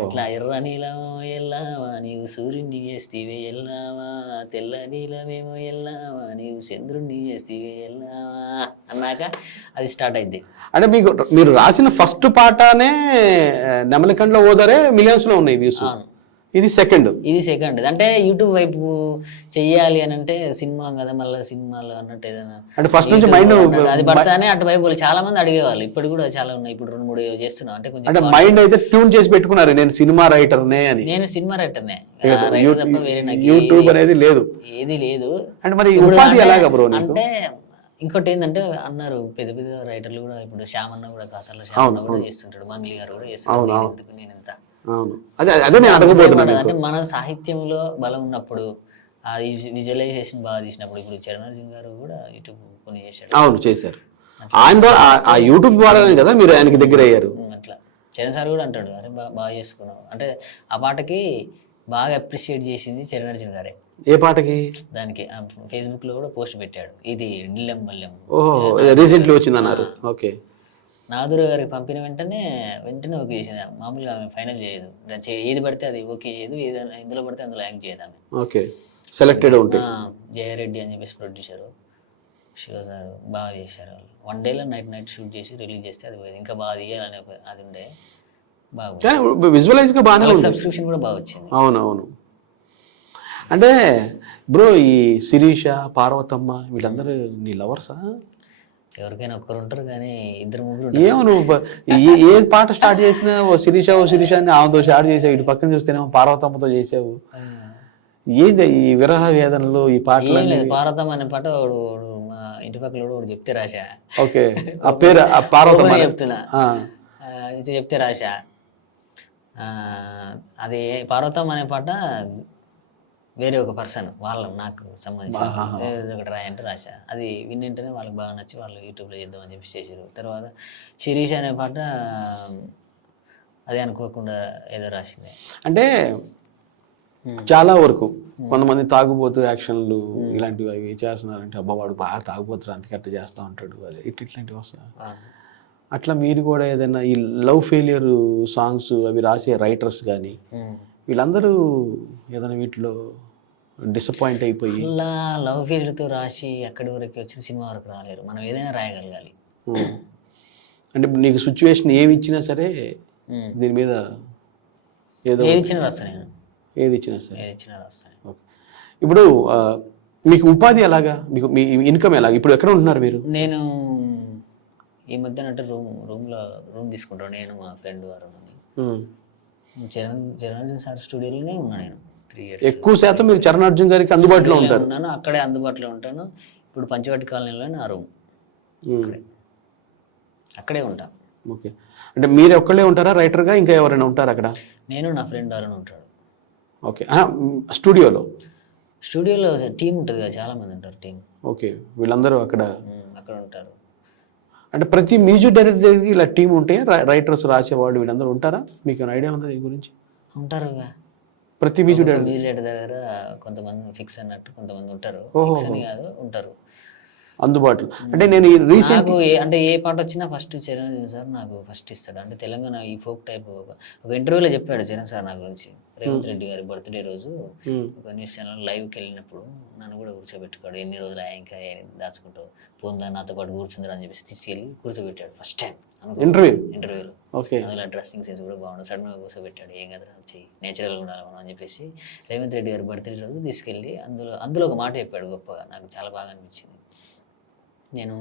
ఇట్లా ఎర్ర నీలమో ఎల్లావా నీవు సూర్యుడిని చేస్తీవే ఎల్లావా, తెల్ల నీలమేమో ఎల్లావా నీవు చంద్రుడిని చేస్తీవే ఎల్లావా అన్నాక అది స్టార్ట్ అయింది. అంటే మీరు రాసిన ఫస్ట్ పాటనే నెమలికండ్ల ఓదరే మిలియన్స్ లో ఉన్నాయి వ్యూస్. ఇది సెకండ్. అంటే యూట్యూబ్ వైపు చెయ్యాలి అని అంటే సినిమా కదా, మళ్ళీ సినిమాలు అన్నట్టు ఏదైనా అంటే ఫస్ట్ నుంచి మైండ్ అది పడతానే అటువైపు చాలా మంది అడిగేవాళ్ళు. ఇప్పుడు కూడా చాలా ఉన్నాయి. ఇప్పుడు 2-3 చేస్తున్నా. అంటే కొంచెం మైండ్ అయితే ట్యూన్ చేసి పెట్టుకున్నారు, నేను సినిమా రైటర్నే అని. నేను సినిమా రైటర్నే, తప్ప వేరే యూట్యూబ్ అనేది లేదు, ఏది లేదు. అంటే మరి ఉపాధి ఎలాగా బ్రో? అంటే ఇంకోటి ఏంటంటే అన్నారు పెద్ద పెద్ద రైటర్లు కూడా, ఇప్పుడు శ్యామన్న కూడా కాసర్ల శ్యామన్న కూడా చేస్తుంటాడు, మంగ్లీ గారు కూడా చేస్తుంటాడు. నేను ఎంత అదే నేను అడగబోతున్నాను. అంటే మన సాహిత్యంలో బలం ఉన్నప్పుడు, ఆ విజువలైజేషన్ బాగా తీసినప్పుడు, ఇప్పుడు చరణ్ అర్జున్ గారు కూడా యూట్యూబ్ కొన్ని చేశాడు. అవును, చేశారు. ఆయన ద్వారా ఆ యూట్యూబ్ ద్వారానే కదా మీరు ఆయనకి దగ్గర అయ్యారు. అట్లా చరణ్ సార్ కూడా అంటాడు, అరే బాగా చేసుకున్నావు అంటే. ఆ పాటకి బాగా అప్రిషియేట్ చేసింది చరణ్ అర్జున్ గారే. ఏ పాటకి? దానికి ఫేస్బుక్ లో కూడా పోస్ట్ పెట్టాడు, ఇది ఢిల్లం బల్లెం. ఓహో, రీసెంట్లీ వచ్చింది అన్నారు. ఓకే. నాగదుర్గ గారికి పంపిన వెంటనే ఓకే చేసింది. మామూలుగా ఆమె ఫైనల్ చేయదు, ఏది పడితే అది ఓకే చేయదు, ఏదైనా ఇందులో పడితే అందులో యాక్ట్ చేయదు ఆమె. ఓకే, సెలెక్టెడ్ ఉంటాయి. జయారెడ్డి అని చెప్పేసి ప్రొడ్యూసరు, శివ సార్ బాగా చేశారు. వాళ్ళు 1 డేలో నైట్ షూట్ చేసి రిలీజ్ చేస్తే అది పోయింది. ఇంకా బాగా తీయాలని అది ఉండే, బాగా విజువలైజ్ గా బాగానే సబ్స్క్రిప్షన్ కూడా బాగా వచ్చింది. అవునవును. అంటే బ్రో ఈ శిరీష, పార్వతమ్మ వీళ్ళందరూ నీ లవర్సా? ఎవరికైనా ఒక్కరు ఉంటారు కానీ 2-3 ఏమో నువ్వు ఏ పాట స్టార్ట్ చేసినా ఓ శిరీష అని ఆమెతో స్టార్ట్ చేసావు, ఇటు పక్కన చూస్తేనేమో పార్వతమ్మతో చేసావు. ఏది ఈ విరహ వేదనలు ఈ పాటలు? పార్వతమ్మ అనే పాట మా ఇంటి పక్కన ఒకటి చెప్తే రాశా. ఓకే, ఆ పేరు పార్వతమ్మ చెప్తున్నా, చెప్తే రాశా. అది పార్వతమ్మ అనే పాట వేరే ఒక పర్సన్ నాకు సంబంధించి ఒకటి రాయంటే రాశా. అది విన్నింటేనే వాళ్ళకి బాగా నచ్చి వాళ్ళు యూట్యూబ్లో చేద్దామని చెప్పి చేసారు. తర్వాత శిరీష అనే పాట అది అనుకోకుండా ఏదో రాసింది. అంటే చాలా వరకు కొంతమంది తాగుబోతు యాక్షన్లు ఇలాంటివి అవి చేస్తున్నారంటే, అబ్బా వాడు బాగా తాగుబోతున్నారు అంతకట్ట చేస్తూ ఉంటాడు, అది ఇట్లాంటివి వస్తాయి. అట్లా మీరు కూడా ఏదైనా ఈ లవ్ ఫెయిలియర్ సాంగ్స్ అవి రాసే రైటర్స్ కానీ వీళ్ళందరూ ఏదైనా వీటిలో డిసప్పాయింట్ అయిపోయి లవ్ ఫెయిలియర్తో రాసి అక్కడి వరకు వచ్చిన సినిమా వరకు రాలేరు. మనం ఏదైనా రాయగలగాలి. అంటే నీకు సిచ్యువేషన్ ఏమి ఇచ్చినా సరే దీని మీద ఏదో ఏది ఇచ్చినా రాస్తాను నేను, ఏది ఇచ్చినా సరే ఏది ఇచ్చినా రాస్తాను. ఇప్పుడు మీకు ఉపాధి ఎలాగా, మీకు మీ ఇన్కమ్ ఎలాగా? ఇప్పుడు ఎక్కడ ఉంటున్నారు మీరు? నేను ఈ మధ్యన అంటే రూమ్ తీసుకుంటాను నేను, మా ఫ్రెండ్ వారు. చరణ్ అర్జున్ సార్ స్టూడియోలోనే ఉన్నా నేను 3 years. ఎక్కువ శాతం మీరు చరణ్ అర్జున్ గారికి అందుబాటులో ఉంటారు? అక్కడే అందుబాటులో ఉంటాను. ఇప్పుడు పంచవటి కాలనీలో నా రూమ్, అక్కడే ఉంటాను. ఓకే, అంటే మీరు ఒక్కళ్ళే ఉంటారా రైటర్గా, ఇంకా ఎవరైనా ఉంటారా అక్కడ? నేను, నా ఫ్రెండ్ అరుణ్ ఉంటాడు. ఓకే, స్టూడియోలో స్టూడియోలో టీం ఉంటుంది కదా, చాలా మంది ఉంటారు టీం. ఓకే, వీళ్ళందరూ అక్కడ అక్కడ ఉంటారు. అంటే ప్రతి మ్యూజిక్ డైరెక్టర్ దగ్గరికి ఇలా టీం ఉంటాయా? రైటర్స్ రాసేవాళ్ళు వీళ్ళందరూ ఉంటారా? మీకు ఏమైనా ఐడియా ఉందా దీని గురించి? ఉంటారుగా, ప్రతి మ్యూజిక్ డైరెక్టర్ మ్యూజిక్ దగ్గర కొంతమంది ఫిక్స్ అన్నట్టు కొంతమంది ఉంటారు. ఫిక్స్ అని కాదు, ఉంటారు అందుబాటులో. అంటే నేను రీసెంట్ నాకు అంటే ఏ పాట వచ్చినా ఫస్ట్ చరణ్ సార్ నాకు ఫస్ట్ ఇస్తాడు. అంటే తెలంగాణ ఈ ఫోక్ టైప్ ఒక ఇంటర్వ్యూలో చెప్పాడు చరణ్ సార్ నా గురించి. రేవంత్ రెడ్డి గారి బర్త్డే రోజు ఒక న్యూస్ ఛానల్ లైవ్కి వెళ్ళినప్పుడు నన్ను కూడా కూర్చోబెట్టుకోడు. ఎన్ని రోజులు ఇంకా దాచుకుంటావు, పోందా నాతో పాటు కూర్చుందా అని చెప్పేసి తీసుకెళ్ళి కూర్చోబెట్టాడు ఫస్ట్ టైం ఇంటర్వ్యూలో. అందులో డ్రెస్సింగ్ సెన్స్ కూడా బాగుండు. సడన్ గా కూర్చోబెట్టాడు, ఏం కదా వచ్చి నేచురల్గా ఉండాలి మనం అని చెప్పేసి రేవంత్ రెడ్డి గారి బర్త్డే రోజు తీసుకెళ్ళి అందులో ఒక మాట చెప్పాడు గొప్పగా, నాకు చాలా బాగా అనిపించింది. నేను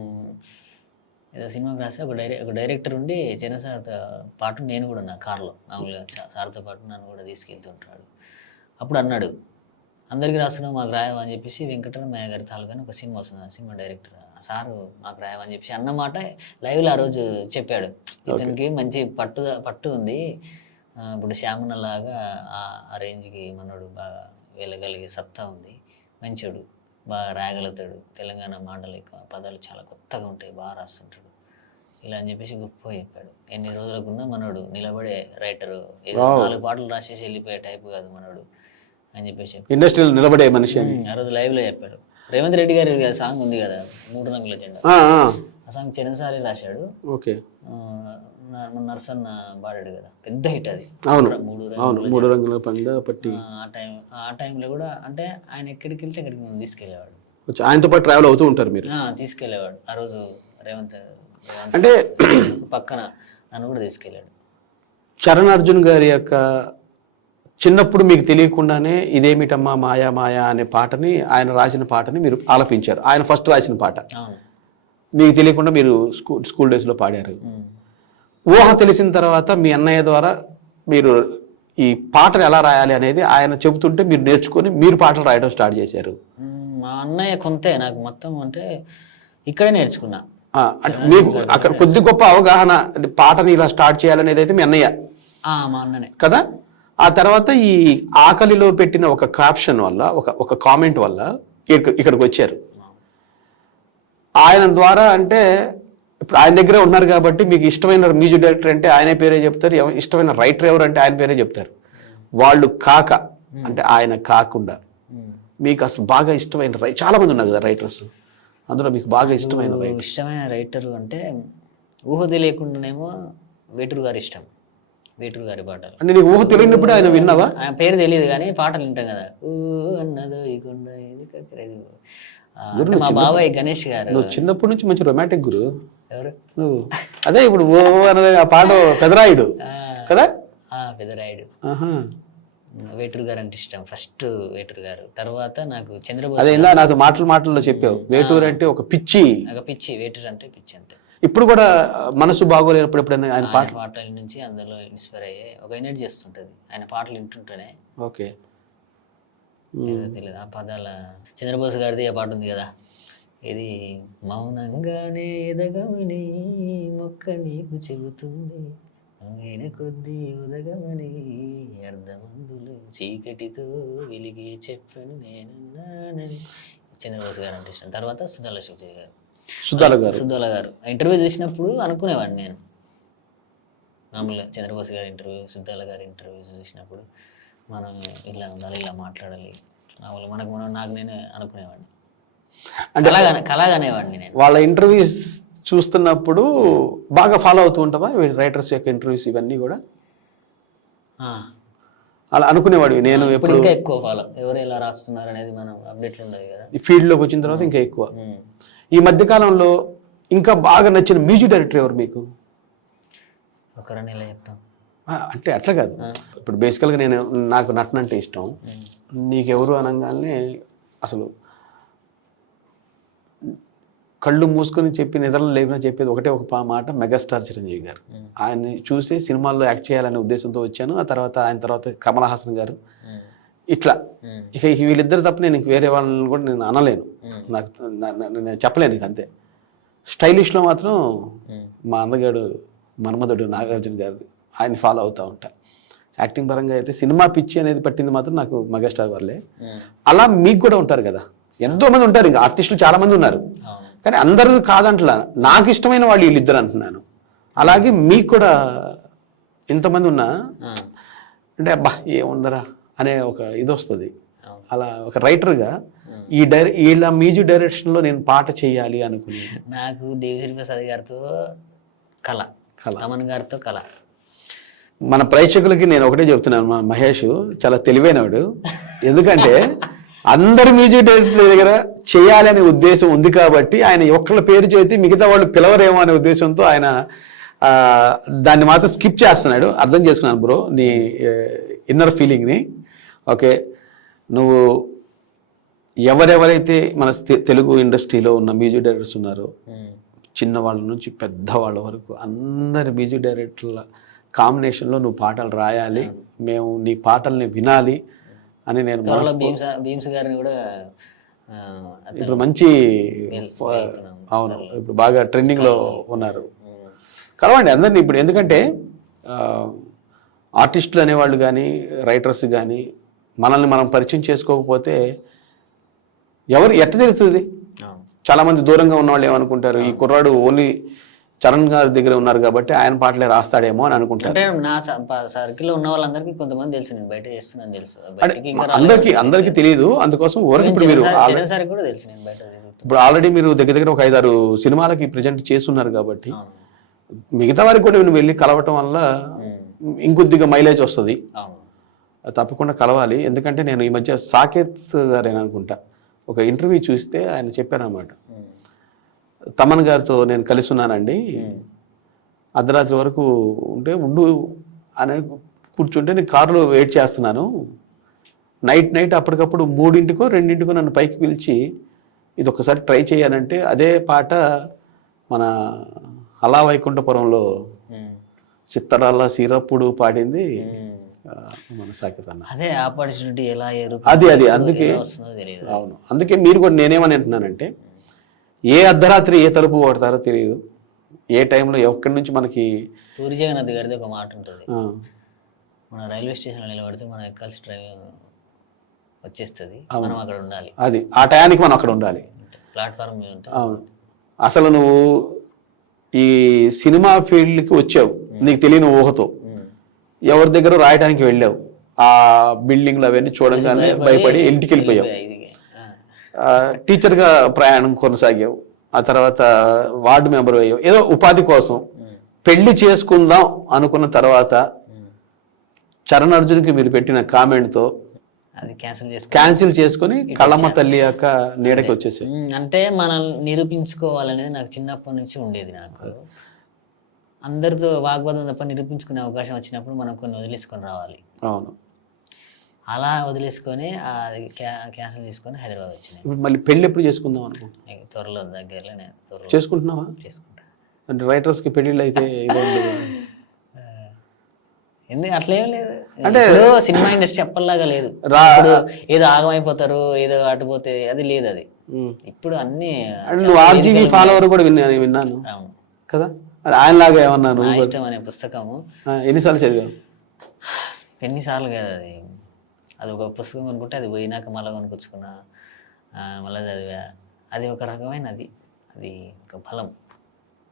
ఏదో సినిమాకి రాస్తే ఒక డైరెక్టర్ ఉండి చిన్న సార్తో పాటు నేను కూడా నా కార్లో మామూలుగా సార్తో పాటు నన్ను కూడా తీసుకెళ్తుంటాడు. అప్పుడు అన్నాడు, అందరికీ రాస్తున్నావు మాకు రాయవా అని చెప్పేసి వెంకటరమయ్య గారి తాలూకాని ఒక సినిమా వస్తుంది, ఆ సినిమా డైరెక్టర్ సారు మాకు రాయవా అని చెప్పేసి అన్నమాట లైవ్లో ఆ రోజు చెప్పాడు. ఇతనికి మంచి పట్టు ఉంది, ఇప్పుడు శ్యామన లాగా ఆ రేంజ్కి మనోడు బాగా వెళ్ళగలిగే సత్తా ఉంది, మంచోడు, బాగా రాయగలుగుతాడు, తెలంగాణ మాండలిక పదాలు చాలా కొత్తగా ఉంటాయి, బాగా రాస్తుంటాడు ఇలా అని చెప్పేసి గొప్ప చెప్పాడు. ఎన్ని రోజులకున్నా మనోడు నిలబడే రైటరు, ఏదో 4 పాటలు రాసేసి వెళ్ళిపోయే టైపు కాదు మనోడు అని చెప్పేసి ఇండస్ట్రీలో నిలబడే మనిషి ఆ రోజు లైవ్లో చెప్పాడు. రేవంత్ రెడ్డి గారి సాంగ్ ఉంది కదా 3 రంగుల జెండా, ఆ సాంగ్ చిన్నసారి రాశాడు. ఓకే, నర్సన్న పాడాడు కదా, పెద్ద హిట్ అది. మూడు రంగుల పండ పట్టి ఆ టైంలో కూడా అంటే ఆయన ఎక్కడికి వెళ్తే అక్కడికి మనం తీసుకెళ్ళేవాడు, ఆయనతో పాటు ట్రావెల్ అవుతూ ఉంటారు మీరు? తీసుకెళ్ళేవాడు. ఆ రోజు రేవంత్ అంటే పక్కన నన్ను కూడా తీసుకెళ్ళాడు. చరణ్ అర్జున్ గారి యొక్క చిన్నప్పుడు మీకు తెలియకుండానే ఇదేమిటమ్మా మాయా మాయా అనే పాటని, ఆయన రాసిన పాటని మీరు ఆలపించారు. ఆయన ఫస్ట్ రాసిన పాట మీకు తెలియకుండా మీరు స్కూల్ డేస్లో పాడారు. ఊహ తెలిసిన తర్వాత మీ అన్నయ్య ద్వారా మీరు ఈ పాటలు ఎలా రాయాలి అనేది ఆయన చెబుతుంటే మీరు నేర్చుకొని మీరు పాటలు రాయడం స్టార్ట్ చేశారు. మా అన్నయ్య కొంతే నాకు మొత్తం అంటే ఇక్కడే నేర్చుకున్నా. అంటే మీకు అక్కడ కొద్ది గొప్ప అవగాహన, పాటని ఇలా స్టార్ట్ చేయాలనేది అయితే మీ అన్నయ్య మా అన్ననే కదా. ఆ తర్వాత ఈ ఆకలిలో పెట్టిన ఒక క్యాప్షన్ వల్ల, ఒక కామెంట్ వల్ల ఇక్కడికి వచ్చారు. ఆయన ద్వారా అంటే ఇప్పుడు ఆయన దగ్గరే ఉన్నారు కాబట్టి మీకు ఇష్టమైన మ్యూజిక్ డైరెక్టర్ అంటే ఆయన పేరే చెప్తారు, ఇష్టమైన రైటర్ ఎవరు అంటే ఆయన పేరే చెప్తారు. వాళ్ళు కాక అంటే ఆయన కాకుండా మీకు అసలు బాగా ఇష్టమైన చాలా మంది ఉన్నారు కదా రైటర్స్, అందులో మీకు బాగా ఇష్టమైన రైటర్ అంటే ఊహ తెలియకుండానేమో వేటూరు గారి ఇష్టం. వేటూరు గారి పాటలు అంటే నీకు ఊహ తెలియనప్పుడు ఆయన విన్నావా? ఆయన పేరు తెలియదు కానీ పాటలు వింటాం కదా. అన్నదో ఇకుండా మా బాబాయ్ గణేష్ గారు. నువ్వు చిన్నప్పటి నుంచి మంచి రొమాంటిక్ గురు. ఎవరు నువ్వు? అదే ఇప్పుడు ఓ అన్నది ఆ పాట పెదరాయుడు కదా. పెదరాయుడు వేటూరు గారు అంటే ఇష్టం. ఫస్ట్ వేటూరు గారు, తర్వాత నాకు చంద్రబోస్. అదే ఇలా నాతో మాటల్లో చెప్పావు, వేటూరు అంటే ఒక పిచ్చి. వేటూరు అంటే పిచ్చి అంతే. ఇప్పుడు కూడా మనసు బాగోలేనప్పుడు ఎప్పుడైనా ఆయన పాటల నుంచి అందులో ఇన్స్పైర్ అయ్యే ఒక ఎనర్జీ వస్తుంటది ఆయన పాటలు వింటుంటేనే. ఓకే, తెలియదు ఆ పదాల. చంద్రబోస్ గారిది ఆ పాట ఉంది కదా, ఇది మౌనంగానే ఎదగమని మొక్క నీకు చెబుతుంది, అంగిన కొద్దీ ఉదగమని అర్ధమందులు చీకటితో వెలిగి చెప్పను నేనున్నానని. చంద్రబోస్ గారు అంటే ఇష్టం. తర్వాత సుద్దాల గారు ఇంటర్వ్యూ చూసినప్పుడు అనుకునేవాడిని నేను, మామూలుగా చంద్రబోస్ గారి ఇంటర్వ్యూ, సుద్దాల గారి ఇంటర్వ్యూ చూసినప్పుడు మనం ఇలా ఉండాలి, ఇలా మాట్లాడాలి, నాకు నేనే అనుకునేవాడిని, కలాగనేవాడిని నేను. వాళ్ళ ఇంటర్వ్యూస్ చూస్తున్నప్పుడు బాగా ఫాలో అవుతూ ఉంటావా రైటర్స్ యొక్క ఇంటర్వ్యూస్ ఇవన్నీ కూడా? అలా అనుకునేవాడు నేను ఎప్పుడు. ఇంకా ఎక్కువ ఫాలో, ఎవరు ఎలా రాస్తున్నారు అనేది మనం అప్డేట్లు ఉండదు కదా. ఈ ఫీల్డ్లోకి వచ్చిన తర్వాత ఇంకా ఎక్కువ. ఈ మధ్యకాలంలో ఇంకా బాగా నచ్చిన మ్యూజిక్ డైరెక్టర్ ఎవరు మీకు? ఒకరని ఎలా చెప్తాం అంటే అట్లా కాదు, ఇప్పుడు బేసికల్గా నాకు నటన అంటే ఇష్టం. నీకెవరు అనగానే అసలు కళ్ళు మూసుకొని చెప్పి నిద్రలు లేపినా చెప్పేది ఒకటే ఒక మాట, మెగాస్టార్ చిరంజీవి గారు. ఆయన్ని చూసి సినిమాల్లో యాక్ట్ చేయాలనే ఉద్దేశంతో వచ్చాను. ఆ తర్వాత ఆయన తర్వాత కమల్ హాసన్ గారు, ఇట్లా ఇక వీళ్ళిద్దరు తప్ప నేను వేరే వాళ్ళని కూడా నేను అనలేను, నాకు నేను చెప్పలేను ఇక అంతే. స్టైలిష్లో మాత్రం మా అందగాడు మన్మధుడు నాగార్జున గారు, ఆయన్ని ఫాలో అవుతూ ఉంటా. యాక్టింగ్ పరంగా అయితే సినిమా పిచ్చి అనేది పట్టింది మాత్రం నాకు మెగాస్టార్ వాళ్ళే. అలా మీకు కూడా ఉంటారు కదా, ఎంతో మంది ఉంటారు, ఇంకా ఆర్టిస్టులు చాలా మంది ఉన్నారు, కానీ అందరూ కాదంటలా, నాకు ఇష్టమైన వాళ్ళు వీళ్ళిద్దరు అంటున్నాను. అలాగే మీకు కూడా ఇంతమంది ఉన్నా అంటే అబ్బా ఏముందరా అనే ఒక ఇది వస్తుంది. అలా ఒక రైటర్గా వీళ్ళ మ్యూజిక్ డైరెక్షన్లో నేను పాట చేయాలి అనుకుని, నాకు దేవిశ్రీ ప్రసాద్ గారితో కళ, తమన్ గారితో కళ. మన ప్రేక్షకులకి నేను ఒకటే చెప్తున్నాను, మన మహేష్ చాలా తెలివైనవాడు. ఎందుకంటే అందరు మ్యూజిక్ డైరెక్టర్ దగ్గర చేయాలి అనే ఉద్దేశం ఉంది కాబట్టి ఆయన ఒక్కళ్ళ పేరు చేతి మిగతా వాళ్ళు పిలవరేమో అనే ఉద్దేశంతో ఆయన దాన్ని మాత్రం స్కిప్ చేస్తున్నాడు. అర్థం చేసుకున్నాను బ్రో నీ ఇన్నర్ ఫీలింగ్ని. ఓకే, నువ్వు ఎవరెవరైతే మన తెలుగు ఇండస్ట్రీలో ఉన్న మ్యూజిక్ డైరెక్టర్స్ ఉన్నారో, చిన్నవాళ్ళ నుంచి పెద్దవాళ్ళ వరకు అందరి మ్యూజిక్ డైరెక్టర్ల కాంబినేషన్లో నువ్వు పాటలు రాయాలి, మేము నీ పాటల్ని వినాలి అని నేను భీమ్స్ గారిని కూడా ఇప్పుడు మంచి అవును ఇప్పుడు బాగా ట్రెండింగ్లో ఉన్నారు. కలవండి అందరినీ ఇప్పుడు. ఎందుకంటే ఆర్టిస్టులు అనేవాళ్ళు కానీ రైటర్స్ కానీ మనల్ని మనం పరిచయం చేసుకోకపోతే ఎవరు ఎట్ట తెలుస్తుంది? చాలామంది దూరంగా ఉన్న వాళ్ళు ఏమనుకుంటారు, ఈ కుర్రాడు ఓన్లీ చరణ్ గారి దగ్గర ఉన్నారు కాబట్టి ఆయన పాటలే రాస్తాడేమో అని అనుకుంటారు. అంటే నా సర్కిల్ ఉన్న వాళ్ళందరికీ కొంతమంది తెలుసు, నేను బయట చేస్తున్నాను తెలుసు, అందరికీ తెలియదు. అందుకోసం ఇప్పుడు మీరు కూడా తెలుసు, నేను బయట ఇప్పుడు ఆల్రెడీ మీరు దగ్గర ఒక 5-6 సినిమాలకి ప్రజెంట్ చేస్తున్నారు కాబట్టి మిగతా వారికి కూడా నువ్వు వెళ్ళి కలవటం వల్ల ఇంకొద్దిగా మైలేజ్ వస్తుంది. తప్పకుండా కలవాలి. ఎందుకంటే నేను ఈ మధ్య సాకేత్ గారు అనుకుంటా ఒక ఇంటర్వ్యూ చూస్తే ఆయన చెప్పారన్నమాట, తమన్ గారితో నేను కలిసి ఉన్నానండి, అర్ధరాత్రి వరకు ఉండు అని కూర్చుంటే నేను కారులో వెయిట్ చేస్తున్నాను, నైట్ అప్పటికప్పుడు 3-2 నన్ను పైకి పిలిచి ఇది ఒకసారి ట్రై చేయాలంటే అదే పాట మన అలా వైకుంఠపురంలో చిత్తరాల సిరప్పుడు పాడింది మన సాకేత్ అన్న. అదే ఆపర్చునిటీ ఎలా అది అందుకే అవును, అందుకే మీరు కూడా నేనేమని అంటున్నానంటే ఏ అర్ధరాత్రి ఏ తలుపు కొడతారో తెలియదు, ఏ టైంలో ఎక్కడి నుంచి మనకి. పూరి జగన్నాథ్ గారిది ఒక మాట ఉంటుంది, మన రైల్వే స్టేషన్లో నిలబడితే మనం ఎక్కాల్సి ట్రైన్ వచ్చేస్తుంది, మనం అక్కడ ఉండాలి, అది ఆ టయానికి మనం అక్కడ ఉండాలి, ప్లాట్ఫామ్ మీద ఉంటాయి. అవును, అసలు నువ్వు ఈ సినిమా ఫీల్డ్కి వచ్చావు నీకు తెలియని ఊహతో, ఎవరి దగ్గర రాయడానికి వెళ్ళావు, ఆ బిల్డింగ్లు అవన్నీ చూడగానే భయపడి ఇంటికి వెళ్ళిపోయావు, టీచర్గా ప్రయాణం కొనసాగావు, ఆ తర్వాత వార్డు మెంబర్ అయ్యావు, ఏదో ఉపాధి కోసం పెళ్లి చేసుకుందాం అనుకున్న తర్వాత చరణ్ అర్జున్కి మీరు పెట్టిన కామెంట్తో అది క్యాన్సిల్ చేసుకొని కళ్ళమ్మ తల్లి యొక్క నీడకి వచ్చేసి. అంటే మనల్ని నిరూపించుకోవాలనేది నాకు చిన్నప్పటి నుంచి ఉండేది. నాకు అందరితో వాగ్వాదం తప్ప నిరూపించుకునే అవకాశం వచ్చినప్పుడు మనం కొన్ని వదిలేసుకొని రావాలి. అవును, అలా వదిలేసుకొని అది క్యాన్సిల్ చేసుకొని హైదరాబాద్ వచ్చినాయి. ఇప్పుడు మళ్ళీ పెళ్ళి ఎప్పుడు చేసుకుందాం అనుకుంటున్నా? త్వరలో దగ్గరలో నేను త్వరలో చేసుకుంటున్నావా? చేసుకుంటా. అంటే రైటర్స్కి పెళ్ళిళ్ళు అయితే ఎందుకు అట్లేం లేదు, అంటే సినిమా ఇండస్ట్రీ అప్పటిలాగా లేదు, ఏదో ఆగమైపోతారు ఏదో అటుపోతే అది లేదు. అది ఇప్పుడు అన్ని ఆర్జీవీ ఫాలోవర్ కూడా విన్నాను కదా, ఆయనలాగా ఏమన్నాను. ఇష్టం అనే పుస్తకము ఎన్నిసార్లు చదివాను? ఎన్నిసార్లు కదా, అది ఒక పుస్తకం కొనుక్కుంటే అది పోయినాక మళ్ళీ కొనుక్కొచ్చుకున్నా, మళ్ళీ చదివా. అది ఒక రకమైన అది ఒక బలం.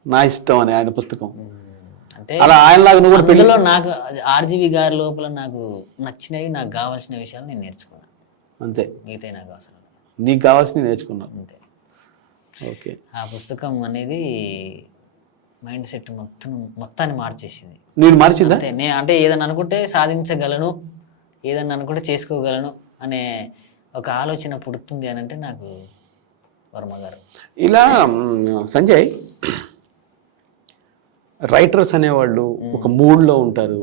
నా ఇష్టం అని ఆయన పుస్తకం అంటే అందులో నాకు ఆర్జీవి గారి లోపల నాకు నచ్చినవి, నాకు కావాల్సిన విషయాలు నేను నేర్చుకున్నాను అంతే, మిగతా నాకు అవసరం నీకు కావాల్సినవి నేర్చుకున్నాను అంతే. ఓకే, ఆ పుస్తకం అనేది మైండ్ సెట్ మొత్తాన్ని మార్చేసింది. నేను మార్చిందా? అంటే ఏదన్నా అనుకుంటే సాధించగలను, ఏదన్నా అనుకుంటే చేసుకోగలను అనే ఒక ఆలోచన పుడుతుంది అని అంటే నాకు వర్మ గారు. ఇలా సంజయ్, రైటర్స్ అనేవాళ్ళు ఒక మూడ్లో ఉంటారు,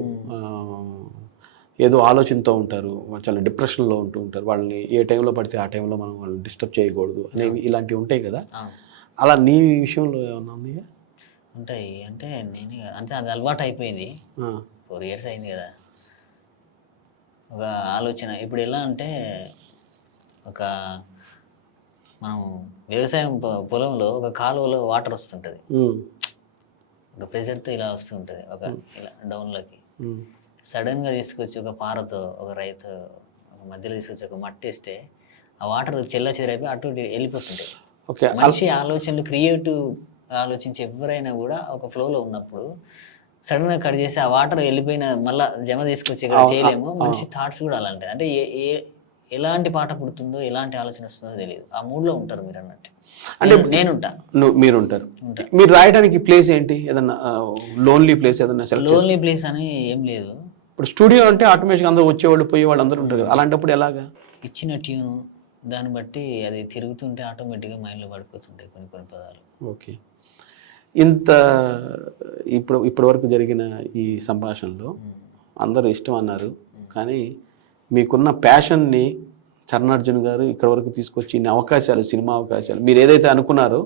ఏదో ఆలోచనతో ఉంటారు, చాలా డిప్రెషన్లో ఉంటారు, వాళ్ళని ఏ టైంలో పడితే ఆ టైంలో మనం వాళ్ళని డిస్టర్బ్ చేయకూడదు అనేవి ఇలాంటివి ఉంటాయి కదా. అలా నీ విషయంలో ఏమన్నా ఉంది? ఉంటాయి అంటే అంటే అది అలవాటు అయిపోయింది, 4 years అయింది కదా. ఒక ఆలోచన ఇప్పుడు ఎలా అంటే, ఒక మనం వ్యవసాయం పొలంలో ఒక కాలువలో వాటర్ వస్తుంటుంది, ఒక ప్రెజర్తో ఇలా వస్తుంటుంది, ఒక ఇలా డౌన్లోకి. సడన్గా తీసుకొచ్చి ఒక పారతో ఒక రైతు ఒక మధ్యలో తీసుకొచ్చి ఒక మట్టి వేస్తే ఆ వాటర్ చెల్ల చెదరైపోయి అటు ఇటు వెళ్ళిపోతుంటాయి. ఓకే. మనిషి ఆలోచనలు క్రియేటివ్ ఆలోచించి ఎవరైనా కూడా ఒక ఫ్లోలో ఉన్నప్పుడు సడన్గా కట్ చేసి ఆ వాటర్ వెళ్ళిపోయిన మళ్ళీ జమ తీసుకొచ్చి ఇక్కడ చేయలేము. మనిషి థాట్స్ కూడా అలాంటివి. అంటే ఎలాంటి పాట పుడుతుందో ఎలాంటి ఆలోచన వస్తుందో తెలియదు. ఆ మూడ్లో ఉంటారు మీరు అన్నట్టు. అంటే నేనుంటా, మీరుంటారు. మీరు రాయడానికి ప్లేస్ ఏంటి? ఏదన్నా లోన్లీ ప్లేస్ ఏదన్నా? లోన్లీ ప్లేస్ అని ఏం లేదు. ఇప్పుడు స్టూడియో అంటే ఆటోమేటిక్గా అందరూ వచ్చేవాళ్ళు పోయేవాళ్ళు అందరూ ఉంటారు కదా, అలాంటప్పుడు ఎలాగా? ఇచ్చిన ట్యూను దాన్ని బట్టి అది తిరుగుతుంటే ఆటోమేటిక్గా మైండ్లో పడిపోతుంటాయి కొన్ని కొన్ని పదాలు. ఓకే. ఇంత ఇప్పటి వరకు జరిగిన ఈ సంభాషణలో అందరూ ఇష్టం అన్నారు, కానీ మీకున్న ప్యాషన్ని చరణార్జున్ గారు ఇక్కడ వరకు తీసుకొచ్చి ఇన్ని అవకాశాలు, సినిమా అవకాశాలు, మీరు ఏదైతే అనుకున్నారో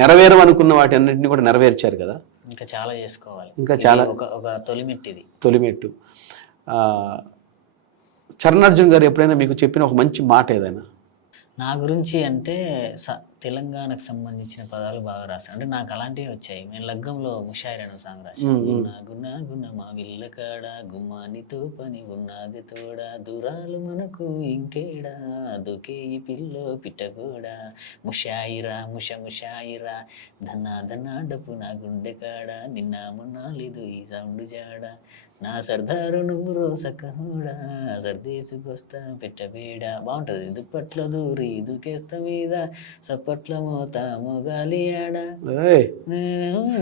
నెరవేరమనుకున్న వాటి అన్నింటినీ కూడా నెరవేర్చారు కదా. ఇంకా చాలా చేసుకోవాలి. ఇంకా చాలా. ఒక తొలిమెట్టు ఇది, తొలిమెట్టు. చరణార్జున్ గారు ఎప్పుడైనా మీకు చెప్పిన ఒక మంచి మాట ఏదైనా? నా గురించి అంటే తెలంగాణకు సంబంధించిన పదాలు బాగా రాశాను. అంటే నాకు అలాంటివి వచ్చాయి. నేను లగ్గంలో ముషాయిర్ అనే సాంగ్ రాశాను. గున్న గున్న గున్న మా విల్లకాడ గుమ్మానితో పని ఉన్నది తోడ దూరాలు మనకు ఇంకేడా దూకే ఈ పిల్లో పిట్టగోడా ముషాయిరా ముషాయిరా ధన్నా ధన్నా డప్పు నా గుండె కాడ నిన్న మొన్న లేదు ఈ సౌండ్ జాడ నా సర్దారు నువ్వు రోసకహోడా సర్దేసుకొస్తా పెట్టబేడ. బాగుంటుంది. దుప్పట్లో దూరి దుకేస్తా మీద సప్పట్ల మోత మొగాలి ఆడ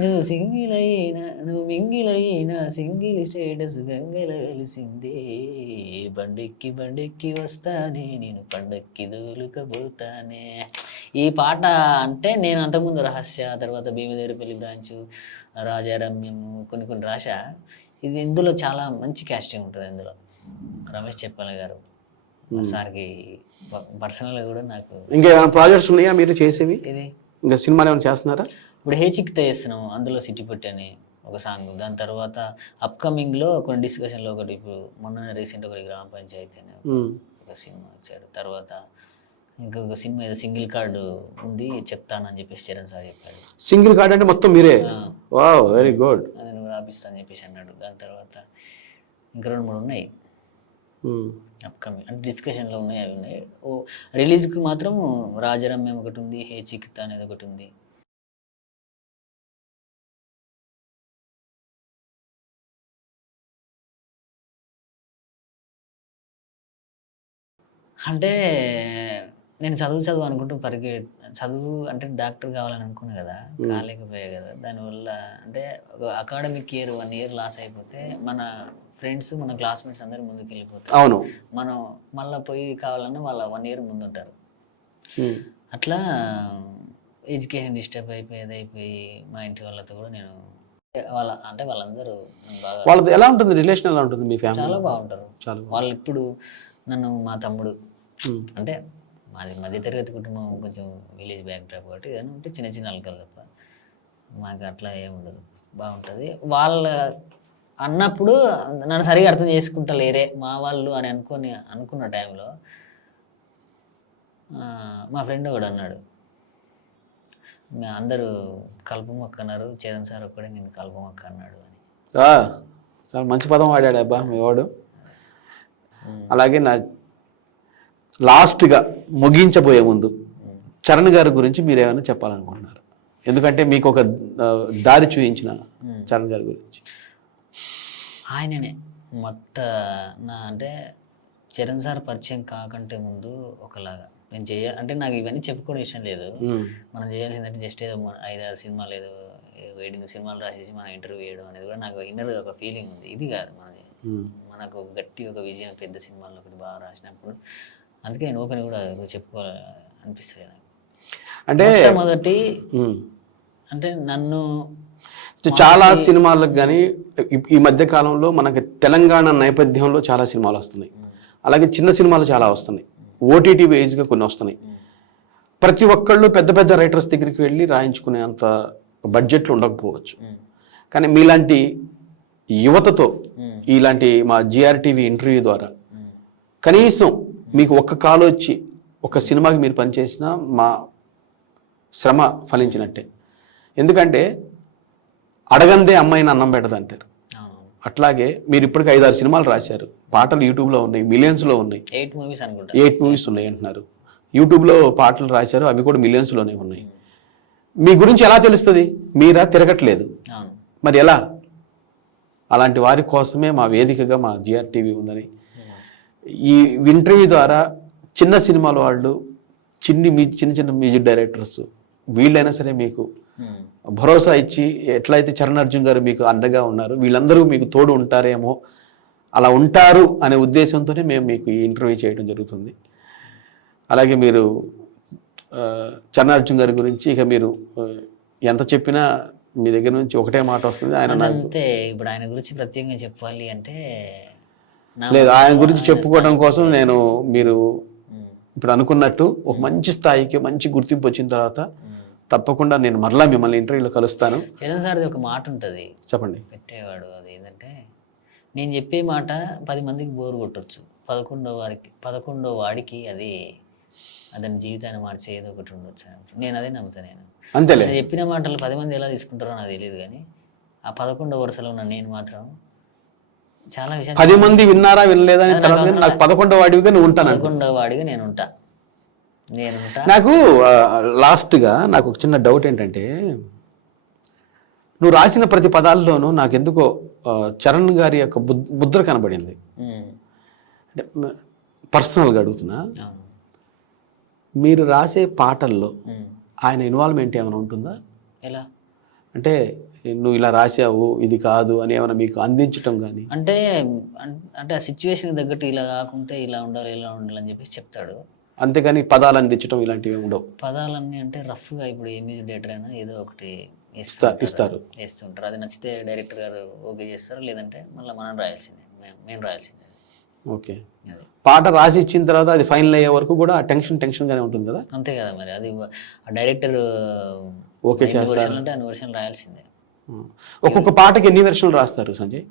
నువ్వు సింగిల్ అయినా నువ్వు మింగిల్ అయినా సింగిల్ స్టేటస్ గంగల కలిసిందే బండెక్కి వస్తానే నేను పండక్కి దూలుకబోతానే. ఈ పాట అంటే నేను అంతకుముందు రహస్య, తర్వాత భీమదేవరపల్లి బ్రాంచు, రాజారమ్యము కొన్ని కొన్ని రాశా. ఇది ఇందులో చాలా మంచి కాస్టింగ్ ఉంటుంది. ఇందులో రమేష్ చెప్పాలి గారు సార్కి పర్సనల్గా కూడా నాకు. ఇంకా ఏమైనా ప్రాజెక్ట్స్ ఉన్నాయా మీరు చేసేవి? ఇది ఇంకా సినిమాలు ఏమైనా చేస్తున్నారా? ఇప్పుడు హేచిక్తో చేస్తున్నాము. అందులో సిట్టిపట్టి అని ఒక సాంగ్. దాని తర్వాత అప్కమింగ్లో కొన్ని డిస్కషన్లో ఒకటి ఇప్పుడు మొన్న రీసెంట్ ఒకటి గ్రామ పంచాయతీ అని ఒక సినిమా వచ్చాడు. తర్వాత ఇంకొక సినిమా ఏదో సింగిల్ కార్డు ఉంది చెప్తానని చెప్పేసి చరణ్ సార్ చెప్పాడు. సింగిల్ కార్డ్ అంటే మొత్తం మీరే? Wow, very good. అది నువ్వు రాపిస్తా అని చెప్పేసి అన్నాడు. దాని తర్వాత ఇంకా 2-3 ఉన్నాయి అప్కమింగ్, అంటే డిస్కషన్లో ఉన్నాయి. అవి ఉన్నాయి. రిలీజ్కి మాత్రం రాజరమ్యం ఒకటి ఉంది, హే చికిత్త అనేది ఒకటి ఉంది. అంటే నేను చదువు అనుకుంటూ చదువు అంటే డాక్టర్ కావాలని అనుకున్నా కదా, కాలేకపోయా కదా. దానివల్ల అంటే ఒక అకాడమిక్ ఇయర్ 1 year లాస్ అయిపోతే మన ఫ్రెండ్స్ మన క్లాస్మేట్స్ అందరు ముందుకు వెళ్ళిపోతారు. అవును. మనం మళ్ళీ పోయి కావాలన్నా వాళ్ళ 1 year ముందుంటారు. అట్లా ఎడ్యుకేషన్ డిస్టర్బ్ అయిపోయి మా ఇంటి వాళ్ళతో కూడా నేను వాళ్ళందరూ బాగా. వాళ్ళతో ఎలా ఉంటుంది రిలేషన్? ఎలా ఉంటుంది మీ ఫ్యామిలీ? చాలా బాగుంటారు. వాళ్ళు ఇప్పుడు నన్ను మా తమ్ముడు, అంటే మాది మధ్యతరగతి కుటుంబం, కొంచెం విలేజ్ బ్యాక్ డ్రాప్ కాబట్టి ఏదైనా ఉంటే చిన్న చిన్న అలకలు తప్ప మాకు అట్లా ఏముండదు. బాగుంటుంది. వాళ్ళ అన్నప్పుడు నన్ను సరిగా అర్థం చేసుకుంటా లేరే మా వాళ్ళు అని అనుకున్న టైంలో మా ఫ్రెండ్ కూడా అన్నాడు, అందరూ కలుపు మొక్క అన్నారు, చరణ్ సార్ ఒక్కడే నేను కలుపు మొక్క అన్నాడు అని. చాలా మంచి పదం వాడాడు అబ్బా మీ వాడు. అలాగే నా లాస్ట్గా ముగించబోయే ముందు చరణ్ గారి గురించి మీరు ఏమైనా చెప్పాలనుకుంటున్నారు? ఎందుకంటే మీకు ఒక దారి చూపించిన చరణ్ గారి గురించి. ఆయననే అంటే చరణ్ సార్ పరిచయం కాకంటే ముందు ఒకలాగా నేను అంటే నాకు ఇవన్నీ చెప్పుకోవడం ఇష్టం లేదు. మనం చేయాల్సిందంటే జస్ట్ ఏదో 5-6 సినిమాలు ఏదో 7 సినిమాలు రాసేసి మనం ఇంటర్వ్యూ చేయడం అనేది కూడా నాకు ఇన్నర్ ఒక ఫీలింగ్ ఉంది. ఇది కాదు మనకు గట్టి ఒక విజయం, పెద్ద సినిమాల్లో ఒకటి బాగా రాసినప్పుడు. అందుకే నేను ఓపెన్ కూడా చెప్పుకోవాలి అనిపిస్తుంది నాకు. అంటే మొదటి అంటే నన్ను చాలా సినిమాలకు కానీ ఈ మధ్య కాలంలో మనకి తెలంగాణ నేపథ్యంలో చాలా సినిమాలు వస్తున్నాయి. అలాగే చిన్న సినిమాలు చాలా వస్తున్నాయి. ఓటీటీ బేస్గా కొన్ని వస్తున్నాయి. ప్రతి ఒక్కళ్ళు పెద్ద పెద్ద రైటర్స్ దగ్గరికి వెళ్ళి రాయించుకునే అంత బడ్జెట్లు ఉండకపోవచ్చు. కానీ మీలాంటి యువతతో ఇలాంటి మా జిఆర్టీవీ ఇంటర్వ్యూ ద్వారా కనీసం మీకు ఒక్క కాల్ వచ్చి ఒక సినిమాకి మీరు పనిచేసినా మా శ్రమ ఫలించినట్టే. ఎందుకంటే అడగందే అమ్మాయిని అన్నం పెట్టదంటారు. అట్లాగే మీరు ఇప్పటికి 5-6 సినిమాలు రాశారు, పాటలు యూట్యూబ్లో ఉన్నాయి, మిలియన్స్లో ఉన్నాయి. 8 మూవీస్ అనుకుంటా. 8 మూవీస్ ఉన్నాయి అంటున్నారు. యూట్యూబ్లో పాటలు రాశారు, అవి కూడా మిలియన్స్లోనే ఉన్నాయి. మీ గురించి ఎలా తెలుస్తుంది? మీరా తిరగట్లేదు, అవును. మరి ఎలా? అలాంటి వారి కోసమే మా వేదికగా మా జిఆర్టీవీ ఉందని, ఈ ఇంటర్వ్యూ ద్వారా చిన్న సినిమాల వాళ్ళు, చిన్న చిన్న మ్యూజిక్ డైరెక్టర్స్ వీళ్ళైనా సరే మీకు భరోసా ఇచ్చి, ఎట్లయితే చరణ్ అర్జున్ గారు మీకు అండగా ఉన్నారు, వీళ్ళందరూ మీకు తోడు ఉంటారేమో, అలా ఉంటారు అనే ఉద్దేశంతోనే మేము మీకు ఈ ఇంటర్వ్యూ చేయడం జరుగుతుంది. అలాగే మీరు చరణ్ అర్జున్ గారి గురించి ఇక మీరు ఎంత చెప్పినా మీ దగ్గర నుంచి ఒకటే మాట వస్తుంది. ఆయన అంతే. ఇప్పుడు ఆయన గురించి ప్రత్యేకంగా చెప్పాలి అంటే లేదు, ఆయన గురించి చెప్పుకోవడం కోసం నేను మీరు ఇప్పుడు అనుకున్నట్టు ఒక మంచి స్థాయికి మంచి గుర్తింపు వచ్చిన తర్వాత తప్పకుండా నేను మరలా మిమ్మల్ని ఇంటర్వ్యూలో కలుస్తాను. చరణ్ సార్ది ఒక మాట ఉంటుంది, చెప్పండి. పెట్టేవాడు, అది ఏంటంటే, నేను చెప్పే మాట 10 మందికి బోరు కొట్టొచ్చు, 11వ వాడికి అది అతని జీవితాన్ని మార్చే ఏదో ఒకటి ఉండొచ్చు. నేను అదే నమ్ముతాను. నేను అంతేలే, చెప్పిన మాటలు 10 మంది ఎలా తీసుకుంటారో నాకు తెలియదు, కానీ ఆ 11వ వరుసలో ఉన్న నేను మాత్రం చాలా విషయాలు 10 మంది విన్నారా వినలేదా అని తర్వాత నాకు 11వ వాడిగా నువ్వు ఉంటాను. 11వ వాడిగా నేను ఉంటా. నాకు లాస్ట్గా నాకు ఒక చిన్న డౌట్ ఏంటంటే, నువ్వు రాసిన ప్రతి పదాల్లోనూ నాకు ఎందుకో చరణ్ గారి యొక్క ముద్ర కనబడింది. అంటే పర్సనల్గా అడుగుతున్నా, మీరు రాసే పాటల్లో ఆయన ఇన్వాల్వ్మెంట్ ఏమైనా ఉంటుందా? ఎలా అంటే నువ్వు ఇలా రాసావు, ఇది కాదు అని ఏమైనా మీకు అందించటం కానీ? అంటే ఆ సిచ్యువేషన్ తగ్గట్టు ఇలా కాకుంటే ఇలా ఉండాలి అని చెప్పేసి చెప్తాడు, అంతేగాని పదాలు అందించడం ఇలాంటివి ఉండవు. పదాలన్నీ అంటే రఫ్గా ఇప్పుడు ఏ మ్యూజిక్ డైరెక్టర్ అయినా ఏదో ఒకటి వేస్తుంటారు. అది నచ్చితే డైరెక్టర్ గారు ఓకే చేస్తారు, లేదంటే మళ్ళీ మనం రాయాల్సిందే, మేము రాయాల్సిందే. ఓకే, పాట రాసి ఇచ్చిన తర్వాత అది ఫైనల్ అయ్యే వరకు కూడా టెన్షన్ గానే ఉంటుంది కదా? అంతే కదా మరి. అది డైరెక్టర్ ఓకే చేస్తారు అంటే అన్ని వర్షన్ రాయాల్సిందే. ఒక్కొక్క పాటకి ఎన్ని వెర్షన్లు రాస్తారు సంజయ్?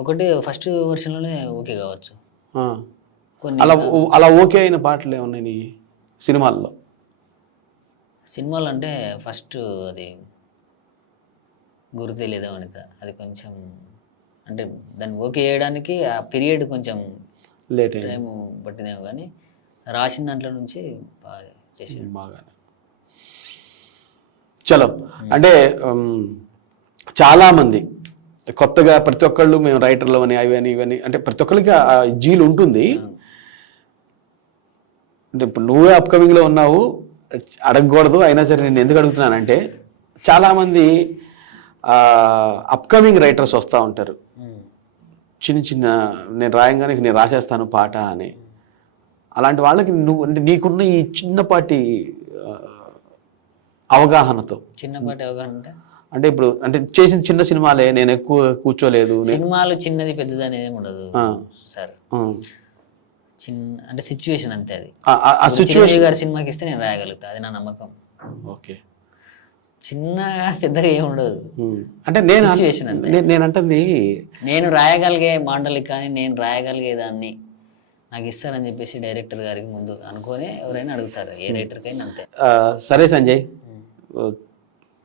ఒకటి ఫస్ట్ వర్షన్లోనే ఓకే కావచ్చు. అలా ఓకే అయిన పాటలు ఏమున్నాయి నీ సినిమాల్లో? సినిమాలు అంటే ఫస్ట్ అది గుర్తే లేదా వనిత, అది కొంచెం అంటే దాన్ని ఓకే చేయడానికి ఆ పీరియడ్ కొంచెం లేట్ టైం పట్టిందేమో, కానీ రాసిన దాంట్లో నుంచి బాగా చేసి బాగా. చలో, అంటే చాలామంది కొత్తగా ప్రతి ఒక్కళ్ళు మేము రైటర్లు అని అవని ఇవని అంటే ప్రతి ఒక్కరికి ఆ జీలు ఉంటుంది. అంటే ఇప్పుడు నువ్వే అప్కమింగ్లో ఉన్నావు, అడగకూడదు, అయినా సరే నేను ఎందుకు అడుగుతున్నానంటే, చాలామంది అప్కమింగ్ రైటర్స్ వస్తూ ఉంటారు, చిన్న నేను రాయంగానే నేను రాసేస్తాను పాట అని. అలాంటి వాళ్ళకి నువ్వు అంటే నీకున్న ఈ చిన్నపాటి అవగాహనతో, చిన్నపాటి అవగాహన అంటే ఇప్పుడు అంటే చేసిన చిన్న సినిమాలే, నేను ఎక్కువ కూర్చోలేదు, సినిమాలు చిన్నది పెద్దది అనేది ఉండదు సార్. అంటే సిచ్యువేషన్ అంతే. అది ఆ సిచ్యువేషన్ గారి సినిమాకి ఇస్తే నేను రాయగలుగుతా, అది నా నమ్మకం. ఓకే, చిన్న పెద్దగా ఏమి ఉండదు. అంటే నేనంటుంది నేను రాయగలిగే మాండలిక కానీ నేను రాయగలిగే దాన్ని నాకు ఇస్తారని చెప్పేసి డైరెక్టర్ గారికి ముందు అనుకొని ఎవరైనా అడుగుతారు, ఏ రైటర్కైనా అంతే. సరే సంజయ్,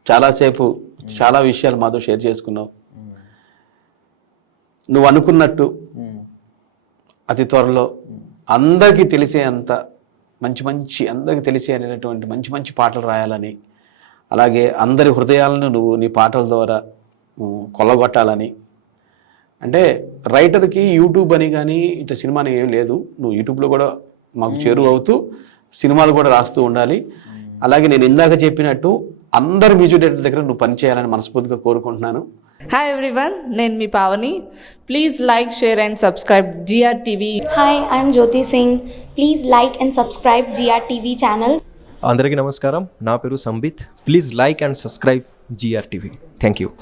చాలాసేపు చాలా విషయాలు మాతో షేర్ చేసుకున్నావు. నువ్వు అనుకున్నట్టు అతి త్వరలో అందరికీ తెలిసే అంత అందరికీ తెలిసే అనేటటువంటి మంచి పాటలు రాయాలని, అలాగే అందరి హృదయాలను నువ్వు నీ పాటల ద్వారా కొల్లగొట్టాలని. అంటే రైటర్కి యూట్యూబ్ అని కానీ ఇట్లా సినిమా అని ఏం లేదు, నువ్వు యూట్యూబ్లో కూడా మాకు చేరువ అవుతూ సినిమాలు కూడా రాస్తూ ఉండాలి. అలాగే నేను ఇందాక చెప్పినట్టు అందరి మ్యూజిక్ డైరెక్టర్ దగ్గర నువ్వు పనిచేయాలని మనస్ఫూర్తిగా కోరుకుంటున్నాను. హాయ్ ఎవ్రీవన్, నేను మీ Pavani. Please like, share and subscribe GRTV. Hi, I'm Jyoti Singh. Please like and subscribe GRTV channel. అందరికీ నమస్కారం, నా పేరు Sambit. Please like and subscribe GRTV. Thank you.